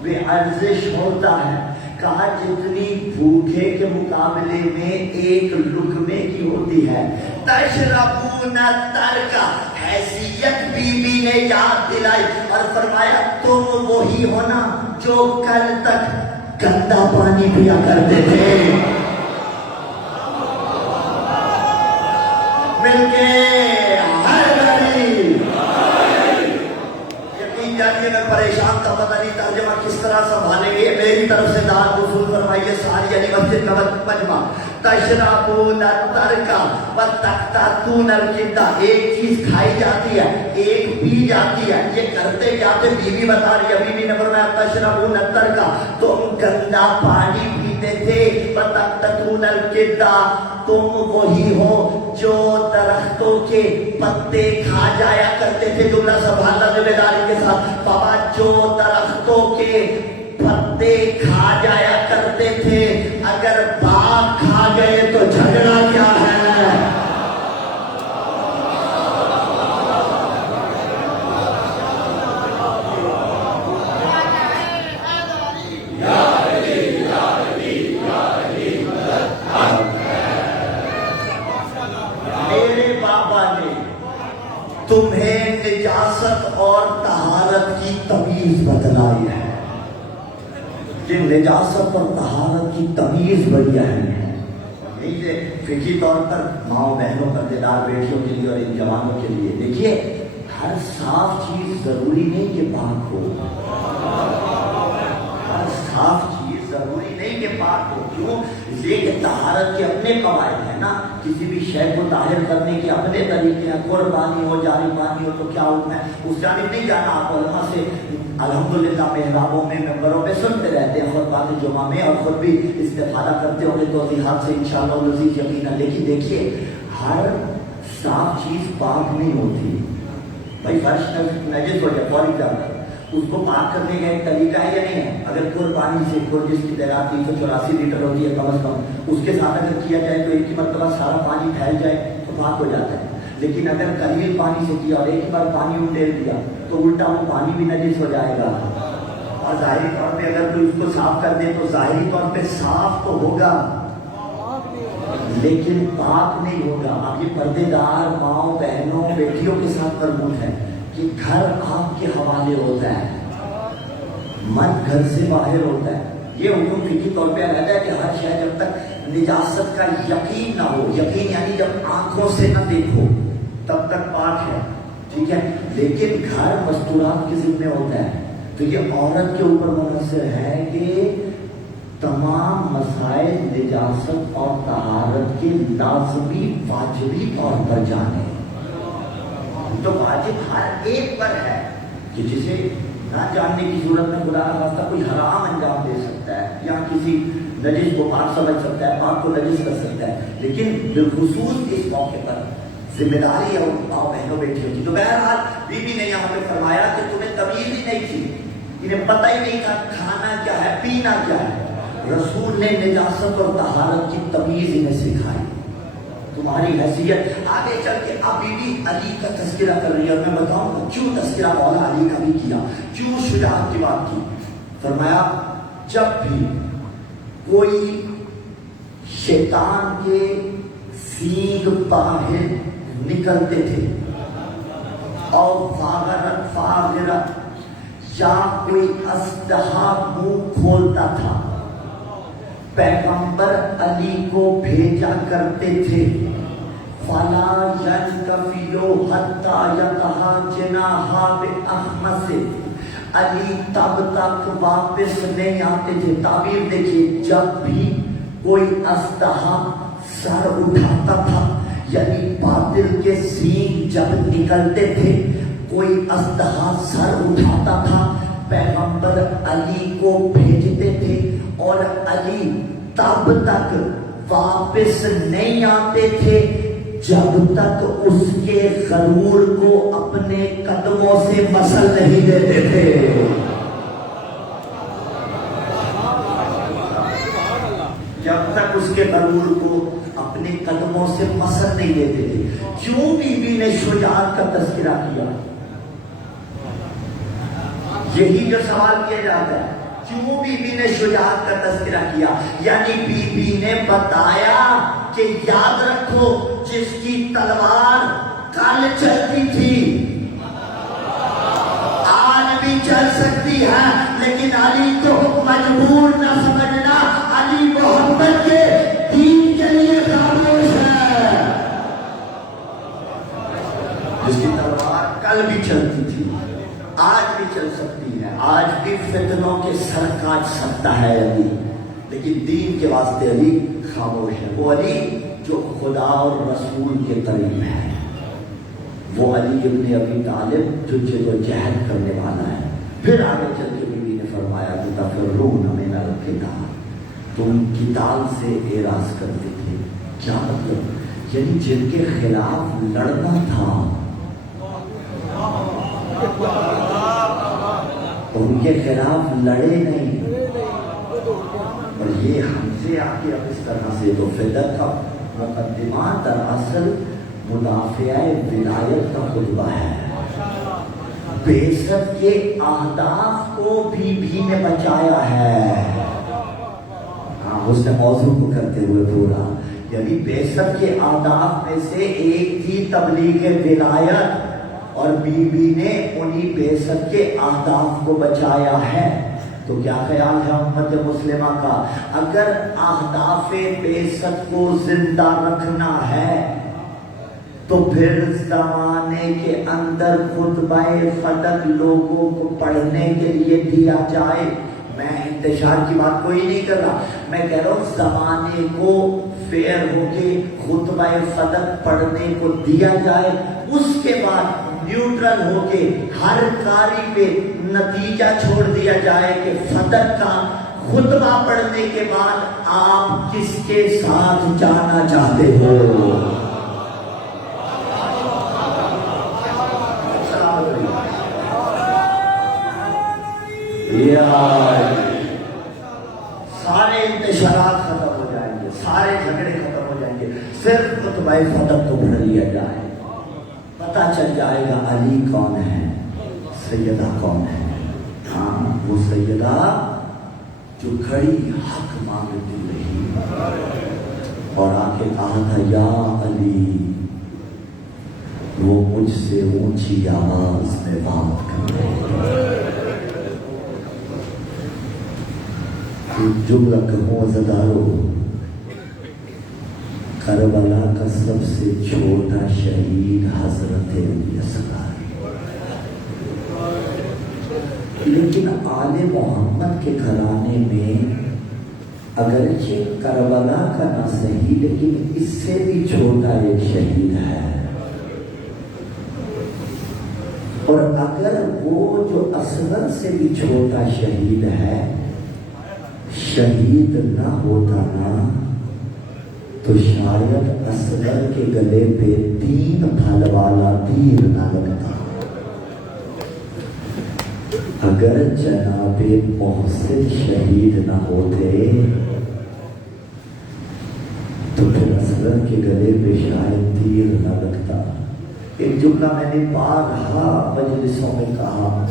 بے ارزش ہوتا ہے۔ کہا جتنی بھوکے کے مقابلے میں ایک لقمے کی ہوتی ہے۔ تشربون الترک، حیثیت بی بی نے یاد دلائی اور فرمایا تم وہی ہو نا جو کل تک گندا پانی پیا کرتے تھے۔ مل کے ہر گھڑی یقین جانیے میں پریشان تھا، پتہ نہیں ترجمہ کس طرح سنبھالیں گے، میری طرف سے دعا وصول فرمائیے ساری علی مسجد کا مجمع۔ تشربون الترک وتقطعون الکبد، ایک چیز کھائی جاتی ہے ایک پی جاتی ہے، یہ کرتے کیا تھے؟ بیوی بتا رہی ہے، بیوی نے فرمایا تشربون الترک، تم گندا پانی پیتے تھے، وتقطعون الکبد، تم وہی ہو جو درختوں کے پتے کھا جایا کرتے تھے۔ جملہ سنبھالنا ذمہ داری کے ساتھ بابا، جو درختوں کے پتے کھا جایا کرتے تھے، اگر باغ کھا گئے تو جھگڑا کیا ہے؟ میرے بابا نے تمہیں نجاست اور طہارت کی تمیز بتلائی ہے، کہ نجاست اور طہارت کی تمیز بڑی اہم ہے۔ یہی سے فقہی طور پر ماؤں بہنوں پردےدار بیٹیوں کے لیے اور ان جوانوں کے لیے دیکھیے، ہر صاف چیز ضروری نہیں کہ پاک ہو، ہر صاف چیز ضروری نہیں کہ پاک ہو۔ کیوں؟ اس لیے کہ طہارت کے اپنے قواعد ہیں نا، کسی بھی شے کو طاہر کرنے کے اپنے طریقے ہیں، قربانی ہو جاری پانی ہو تو کیا حکم ہے، اس جانب نہیں جانا۔ آپ علماء سے الحمدللہ محرابوں میں ممبروں میں سنتے رہتے ہیں خطبات جمعہ میں، اور خود بھی استفادہ کرتے ہوں گے توضیحات سے انشاءاللہ العزیز یقیناً۔ لیکن دیکھیے ہر صاف چیز پاک نہیں ہوتی۔ بھائی فرش نجس ہو جائے فار ایگزامپل، اس کو پاک کرنے کا ایک طریقہ ہے یا نہیں ہے؟ اگر قربانی سے جس کی تعداد 384 لیٹر ہوتی ہے کم از کم، اس کے ساتھ اگر کیا جائے تو ایک ہی مرتبہ سارا پانی پھیل جائے تو پاک ہو جاتا ہے۔ لیکن اگر قلیل پانی سے کیا اور ایک ہی بار پانی انڈیل دیا تو الٹا وہ پانی بھی نجس ہو جائے گا، اور ظاہری طور پہ اگر کوئی اس کو صاف کر دے تو ظاہری طور پہ صاف تو ہوگا لیکن پاک نہیں ہوگا۔ اب یہ پردے دار ماؤں بہنوں بیٹیوں کے ساتھ مربوط ہے کہ گھر آپ کے حوالے ہوتا ہے، من گھر سے باہر ہوتا ہے۔ یہ حکم فقہی طور پہ علیحدہ ہے کہ ہر شے جب تک نجاست کا یقین نہ ہو، یقین یعنی جب آنکھوں سے نہ دیکھو تب تک پاک ہے، ٹھیک ہے۔ لیکن گھر مستورات کے ذمہ ہوتا ہے، تو یہ عورت کے اوپر منحصر ہے کہ تمام مسائل نجاست اور طہارت کے لازمی واجبی طور پر جانے۔ تو واجب ہر ایک پر ہے کہ جسے نہ جاننے کی صورت میں خدا نخواستہ کوئی حرام انجام دے سکتا ہے، یا کسی نجس کو پاک سمجھ سکتا ہے، پاک کو نجس کر سکتا ہے، لیکن بالخصوص اس موقع پر ذمہ داری ہے ماؤں بہنوں بیٹیوں کی۔ تو بہرحال بیوی نے یہاں پہ فرمایا کہ تمہیں تمیز ہی نہیں تھی، انہیں پتہ ہی نہیں تھا کھانا کیا ہے پینا کیا ہے۔ رسول نے نجاست اور طہارت کی تمیز انہیں سکھائی۔ تمہاری حیثیت آگے چل کے اب بیوی علی کا تذکرہ کر رہی ہے، اور میں بتاؤں گا کیوں تذکرہ مولا علی کا بھی کیا، کیوں شجاعت کی بات کی۔ فرمایا جب بھی کوئی شیطان کے سینگ باہر نکلتے تھے اور فاغرت یا کوئی اسدحہ منہ کھولتا تھا، پیغمبر علی کو بھیجا کرتے تھے فلا ينكفيو حتى يقع جناحا بأخمس. علی تب تک واپس نہیں آتے تھے. تعبیر دیکھیے، جب بھی کوئی اژدہا سر اٹھاتا تھا، یعنی باطل کے سینگ جب نکلتے تھے، کوئی اژدہا سر اٹھاتا تھا، پیغمبر علی کو بھیجتے تھے اور علی تب تک واپس نہیں آتے تھے جب تک اس کے غرور کو اپنے قدموں سے مسل نہیں دیتے تھے. جب تک اس کے غرور کو اپنے قدموں سے مسل نہیں دیتے تھے. کیوں بی بی نے شجاعت کا تذکرہ کیا؟ یہی جو سوال کیا جاتا ہے، کیوں بی بی نے شجاعت کا تذکرہ کیا؟ یعنی بی بی نے بتایا کہ یاد رکھو، جس کی تلوار کل چلتی تھی آج بھی چل سکتی ہے، لیکن علی کو مجبور نہ سمجھنا، علی محمد کے دین کے لیے خاموش ہے. جس کی تلوار کل بھی چلتی تھی آج بھی چل سکتی ہے، آج بھی فتنوں کے سر کاٹ سکتا ہے علی، لیکن دین کے واسطے علی خاموش ہے. وہ علی جو خدا اور رسول کے قریب ہے، وہ علی ابن ابی طالب جو جد و جہد کرنے والا ہے. پھر آگے چل کے بیوی نے فرمایا کہ تفرون من القتال، تم قتال سے اعراض کرتے تھے. کیا مطلب؟ یعنی جن کے خلاف لڑنا تھا ان کے خلاف لڑے نہیں. اور یہ ہم سے آ کے اب اس طرح سے تو فدق کا مقدمہ دراصل مدافع ولایت کا خطبہ ہے. بعثت کے اہداف کو بھی نے بچایا ہے. ہاں، اس نے موضوع کو کرتے ہوئے بولا، یعنی بعثت کے اہداف میں سے ایک تھی تبلیغ ولایت، اور بی بی نے انہی بعثت کے اہداف کو بچایا ہے. تو کیا خیال ہے امت مسلمہ کا؟ اگر اہداف بعثت کو زندہ رکھنا ہے تو پھر زمانے کے اندر خطبہ فتح لوگوں کو پڑھنے کے لیے دیا جائے. میں انتشار کی بات کوئی نہیں کر رہا، میں کہہ رہا ہوں زمانے کو فیئر ہو کے خطبہ فتح پڑھنے کو دیا جائے، اس کے بعد نیوٹرل ہو کے ہر قاری پہ نتیجہ چھوڑ دیا جائے کہ فتح کا خطبہ پڑھنے کے بعد آپ کس کے ساتھ جانا چاہتے ہو. سارے انتشارات ختم ہو جائیں گے، سارے جھگڑے ختم ہو جائیں گے، صرف خطبہ فتح کو پڑھ لیا جائے، پتہ چل جائے گا علی کون ہے، سیدہ کون ہے. ہاں، وہ سیدہ جو کھڑی حق مانگتی رہی اور آ کے کہا تھا یا علی، وہ مجھ سے اونچی آواز میں بات کر رہے. جملہ کہوں عزادارو، کربلا کا سب سے چھوٹا شہید حضرت علی اصغر، لیکن آل محمد کے گھرانے میں اگرچہ کربلا کا نہ صحیح لیکن اس سے بھی چھوٹا ایک شہید ہے. اور اگر وہ جو اصغر سے بھی چھوٹا شہید ہے شہید نہ ہوتا نا تو شاید اصغر کے گلے پہ 3 پھل والا تیر نہ لگتا. اگر جناب محسن شہید نہ ہوتے تو پھر اصغر کے گلے پہ شاید تیر نہ لگتا. ایک جملہ میں نے بارہا مجلسوں میں کہا،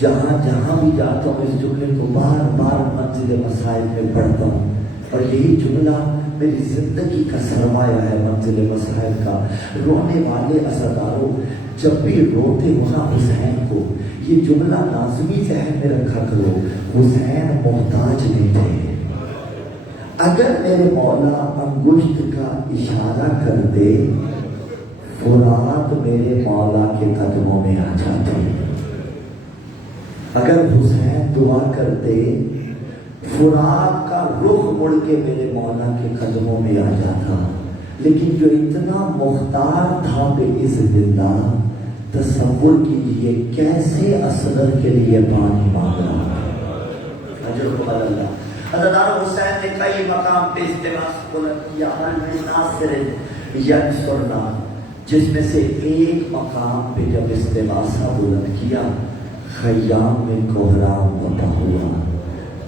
جہاں جہاں بھی جاتا ہوں اس جملے کو بار بار منزل مسائل میں پڑھتا ہوں، اور یہی جملہ میری زندگی کا سرمایہ ہے منزل مسائل کا. رونے والے عزاداروں، جب بھی روتے ہو نا حسین کو، یہ جملہ لازمی ذہن میں رکھا کرو، حسین محتاج نہیں تھے. اگر میرے مولا انگشت کا اشارہ کر دے فرات میرے مولا کے قدموں میں آ جاتی. اگر حسین دعا کرتے فرات کا رخ مڑ کے میرے مولا کے قدموں میں آ جاتا. لیکن جو اتنا مختار تھا بے عزت اللہ، تصور کیجئے کیسے اصغر کے لیے پانی مانگ رہا. حضرت حسین نے کئی مقام پہ استغاثہ بلند کیا، ہر میں ناصر ینصرنا، جس میں سے ایک مقام پہ جب استغاثہ بلند کیا، خیام میں کوہرام بتا ہوا،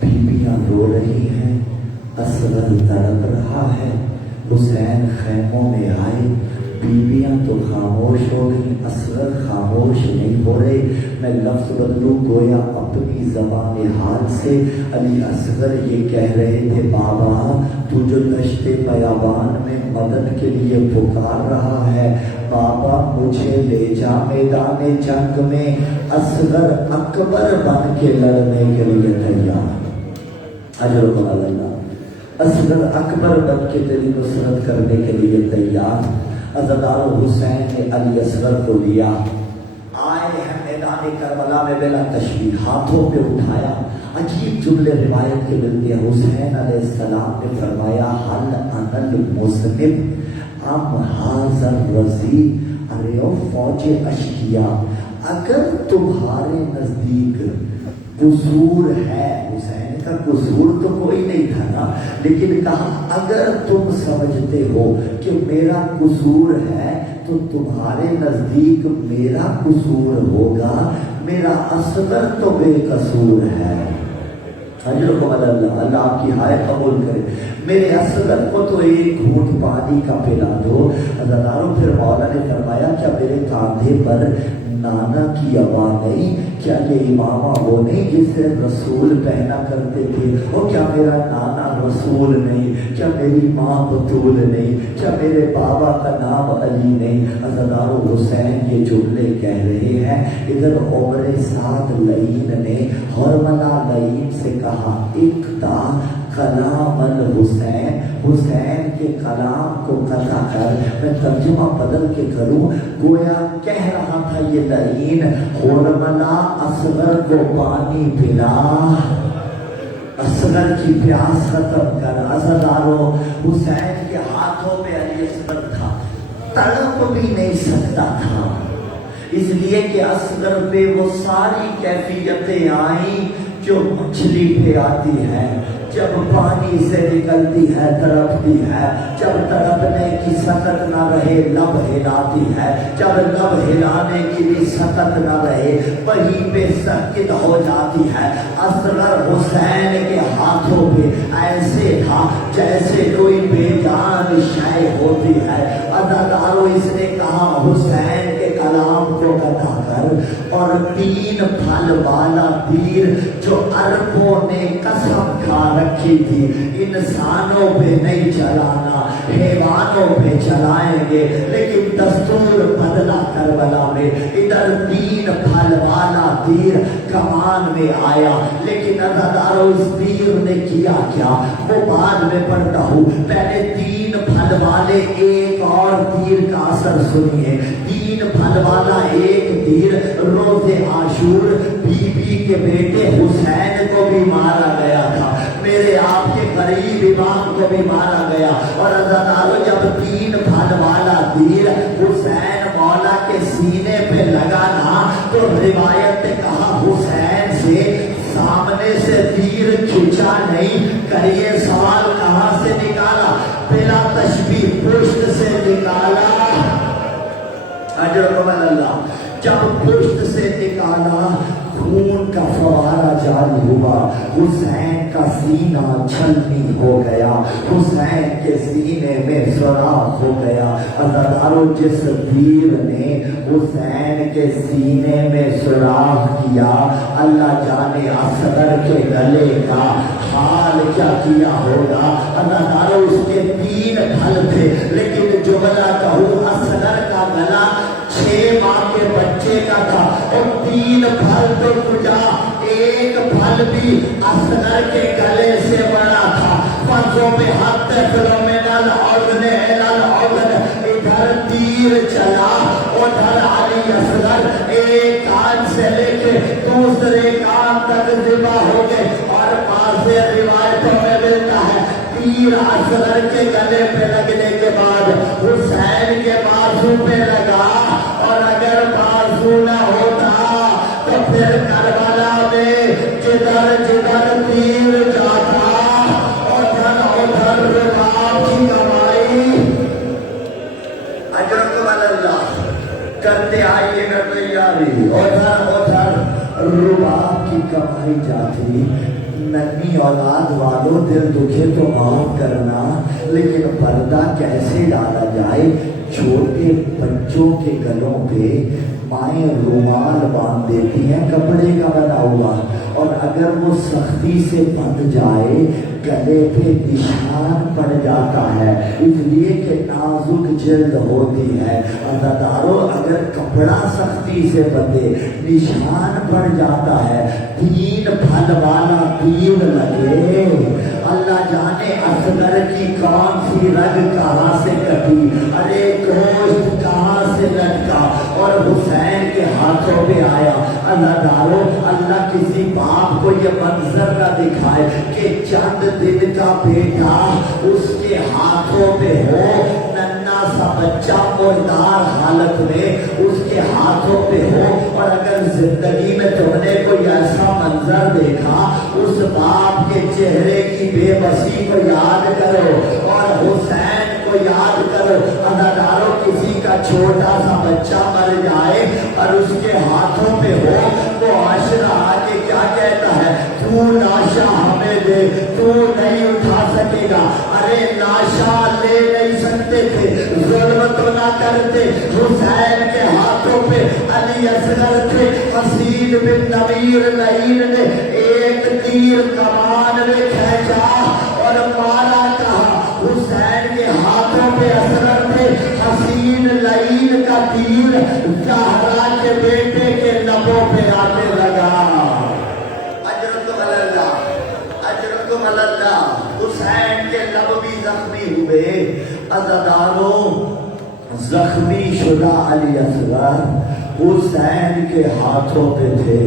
بیویاں رو رہی ہیں، اصغر تڑپ رہا ہے. حسین خیموں میں آئے، بیویاں تو خاموش ہو گئی، اصغر خاموش نہیں ہو رہے. میں لفظ بدلوں گویا اپنی زبان حال سے. علی اصغر یہ کہہ رہے تھے، بابا تو جو دشت بیابان میں مدد کے لیے پکار رہا ہے، بابا مجھے لے جا میدان جنگ میں، اصغر اکبر بن کے لڑنے کے لیے تیار. اجرکم اللہ، اصغر اکبر بن کے تیری نصرت کرنے کے لیے تیار. حضرت حسین نے علی اصغر کو لیا، آئے ہیں میدان کربلا میں بلا تشبیہ، ہاتھوں پہ اٹھایا. عجیب جملے روایت کے ملتے ہیں. حسین علیہ السلام نے فرمایا، حل انا المذنب ام ھذا الرضی. ارے او فوج اشقیا، اگر تمہارے نزدیک قصور ہے، حسین کا قصور تو کوئی نہیں تھا نا، لیکن کہا اگر تم سمجھتے ہو کہ میرا قصور ہے تو تمہارے نزدیک میرا قصور ہوگا، میرا اصغر تو بے قصور ہے. اجرکم اللہ، اللہ آپ کی ہائے قبول کرے. میرے اصغر کو تو ایک گھونٹ پانی کا پلا دو. حضرتاروں پھر مولا نے فرمایا، کیا میرے کاندھے پر نانا کی عبا نہیں؟ کیا یہ امامہ وہ نہیں جسے رسول پہنا کرتے تھے؟ اور کیا میرا نانا رسول نہیں؟ کیا میری ماں بطول نہیں؟ کیا میرے بابا کا نام علی نہیں؟ حضرت حسین یہ جملے کہہ رہے ہیں. ادھر عمر سعد لعین نے حرملہ لعین سے کہا، اقطع کلام الحسین، حسین کے کلام کو قطع کر. میں ترجمہ بدل کے کروں، گویا کہہ رہا تھا یہ لعین، حرملہ اصغر کو پانی پلا، اصغر کی پیاس ختم کر. عزادارو، حسین کے ہاتھوں پہ علی اصغر تھا، تڑپ بھی نہیں سکتا تھا، اس لیے کہ اصغر پہ وہ ساری کیفیتیں آئیں جو مچھلی پہ آتی ہے. جب پانی سے نکلتی ہے تڑپتی ہے، جب تڑپنے کی سکت نہ رہے لب ہلاتی ہے، جب لب ہلانے کی بھی سکت نہ رہے وہیں پہ سکت ہو جاتی ہے. اصغر حسین کے ہاتھوں پہ ایسے تھا جیسے کوئی بے جان شے ہوتی ہے. ادادارو، اس نے کہا حسین کے کلام کو قطع کر، اور 3 پھل والا تیر جو عربوں نے قسم کھا رکھی تھی انسانوں پہ نہیں چلانا، حیوانوں پہ چلائیں گے، لیکن دستور بدلا کربلا میں. ادھر 3 پھل والا تیر کمان میں آیا، لیکن عزادارو اس تیر نے کیا کیا وہ بعد میں پڑھتا ہوں. پہلے 3 پھل والے ایک اور تیر کا اثر سنیے. 3 پھل والا ایک تیر روز عاشور بی بی کے بیٹے حسین کو بھی مارا گیا تھا، میرے آپ کے قریب امام کو بھی مارا گیا. اور عزادارو، جب 3 پھل والا تیر حسین مولا کے سینے پہ لگا نا، تو روایت نے کہا حسین سے سامنے سے تیر کھینچا نہیں، کریے سوال کہاں سے نکالا؟ بلا تشبیہ پشت سے نکالا. اجرکم اللہ، جب پشت سے نکالا خون کا فوارہ جاری ہوا، حسین کا سینہ چھلنی ہو گیا، حسین کے سینے میں سوراخ ہو گیا. عزادارو، جس تیر نے حسین کے سینے میں سوراخ کیا، اللہ جانے اصغر کے گلے کا حال کیا کیا ہوگا. عزادارو، اس کے 3 پھل تھے، لیکن جملہ کہوں اصغر کا گلا 6 ماہ کے بچے کا تھا، اور 3 پھل تو کچا، ایک پھل بھی اصغر کے گلے سے بڑا تھا. فرضوں میں حد فلومنل عذن العذن، ادھر تیر چلا ادھر علی اصغر ایک کان سے لے کے دوسرے کان تک ذبح ہو گئے. اور بعض روایتوں میں ملتا ہے تیر اصغر کے گلے پہ لگنے کے بعد حسین کے بازو پہ لگا، اور اگر بازو نہ ہوتا تو پھر کربلا میں جدھر جدھر تیر جاتا ادھر ادھر رباب کی کمائی. اجرکم اللہ کرتے آئیے گا تیاری. ادھر ادھر رباب کی کمائی جاتی. ننھی اولاد والوں دل دکھے تو معاف کرنا، لیکن پردہ کیسے ڈالا جائے؟ چھوٹے بچوں کے گلوں پہ مائیں رومال باندھ دیتی ہیں کپڑے کا بنا ہوا، اور اگر وہ سختی سے بندھ جائے گلے پہ نشان پڑ جاتا ہے، اس لیے کہ نازک جلد ہوتی ہے. عزادارو اگر کپڑا سختی سے بندھے نشان پڑ جاتا ہے، 3 پھل والا تیر لگے، اللہ جانے اصغر کی کون سی رگ کہاں سے کٹی، ارے گوشت کہاں سے لٹکا اور حسین کے ہاتھوں پہ آیا. اللہ دارو اللہ کسی باپ کو یہ منظر نہ دکھائے کہ چند دن کا بیٹا اس کے ہاتھوں پہ ہو، ننھا سا بچہ مردار حالت میں اس کے ہاتھوں پہ ہو. اور اگر زندگی میں تم نے کوئی ایسا منظر دیکھا اس باپ کے چہرے کی بے بسی کو یاد کرو اور حسین کو یاد کرو. عزادارو کسی کا چھوٹا سا بچہ مر جائے اور اس کے ہاتھوں پہ ہو، وہ معاشرہ آگے کیا کہتا ہے؟ تو لاشا ہمیں دے، تو نہیں اٹھا سکے گا. ارے لاشا لے نہیں سکتے تھے، ظلم تو نہ کرتے. حسین کے ہاتھوں پہ علی اصغر تھے. حسین بن نمیر لعین نے ایک تیر کمان میں کھینچا اور مارا. کہا حسین کے ہاتھوں پہ اصغر تھے. حسین لعین کا تیر زہرا کے بیٹے کے لبوں پہ آنے لگا. اجرکم اللہ اجرکم اللہ. حسین کے لب بھی زخمی ہوئے. عزادارو زخمی شدہ علی اصغر حسین کے ہاتھوں پہ تھے.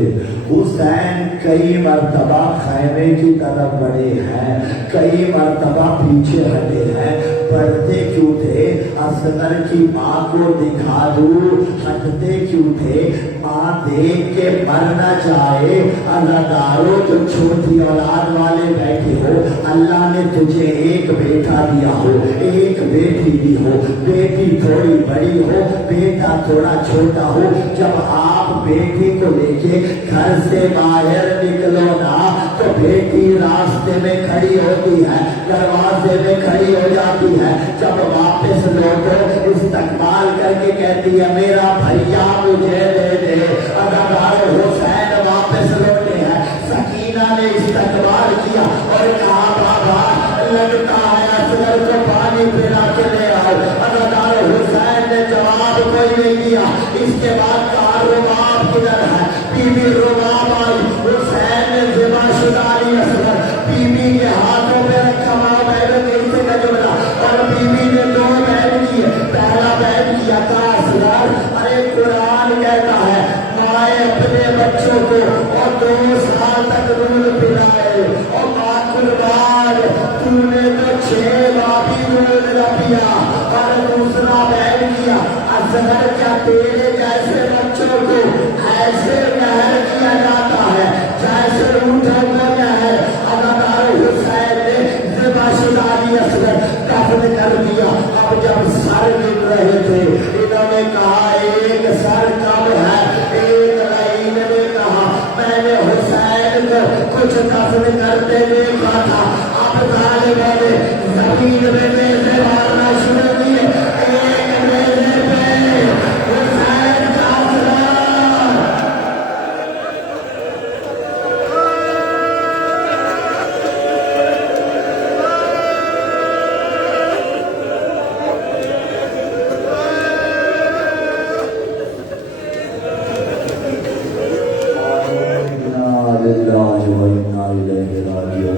حسین کئی مرتبہ خیمے کی طرف بڑھے ہیں، کئی مرتبہ پیچھے ہٹے ہیں. بڑھتے کیوں تھے؟ اصغر کی ماں کو دکھا دوں. ہٹتے کیوں تھے؟ ماں دیکھ کے مر نہ جائے. عزادارو جو چھوٹی اولاد والے بیٹھے ہو، اللہ نے تجھے ایک بیٹا دیا ہو، ایک بیٹی دی ہو، بیٹی تھوڑی بڑی ہو، بیٹا تھوڑا چھوٹا ہو. جب آپ بیٹی کو لے کے گھر سے باہر نکلو نا تو بیٹی راستے میں کھڑی ہوتی ہے، دروازے میں کھڑی ہو جاتی ہے. جب واپس لوٹو استقبال کر کے کہتی ہے میرا بھیا مجھے دے دے. عزادارو حسین واپس لوٹے ہیں. سکینہ نے استقبال کیا اور کہا بابا لگتا ہے اصغر کو پانی پلا کے لے آؤ. عزادارو حسین نے جواب کوئی نہیں دیا. اس کے بعد کہا رباب کدھر ہے؟ بی بی رباب آئی. حسین نے ذبح شدہ علی اصغر بی بی کے ہاتھوں پہ رکھا. ماں بہن کیسے کا جملہ اور بی بی نے 2 بیان کیے. پہلا بیان کیا تھا اصغر، ارے قرآن کہتا ہے مائیں اپنے بچوں کو اور 2 سال تک دودھ پلائے اور ماں قربان تو نے تو 6 بابی دودھ نہ پیا. اور دوسرا بیان کیا اصغر کیا تیرے جیسے بچوں کو ایسے نہر کیا جاتا ہے جیسے اونٹوں کو نہر. عزادارو حسین نے ذبح شدہ علی اصغر دفن کر دیا. اب جب سر گر رہے تھے انہوں نے کہا ایک سر کم ہے. ایک لعین نے کہا میں نے حسین کو کچھ دفن کرتے دیکھا تھا. اب طالبوں نے زمین میں نیزے مارنا شروع کیے. ایک نیزے پہ حسین کا اصغر. انا للہ و انا الیہ راجعون.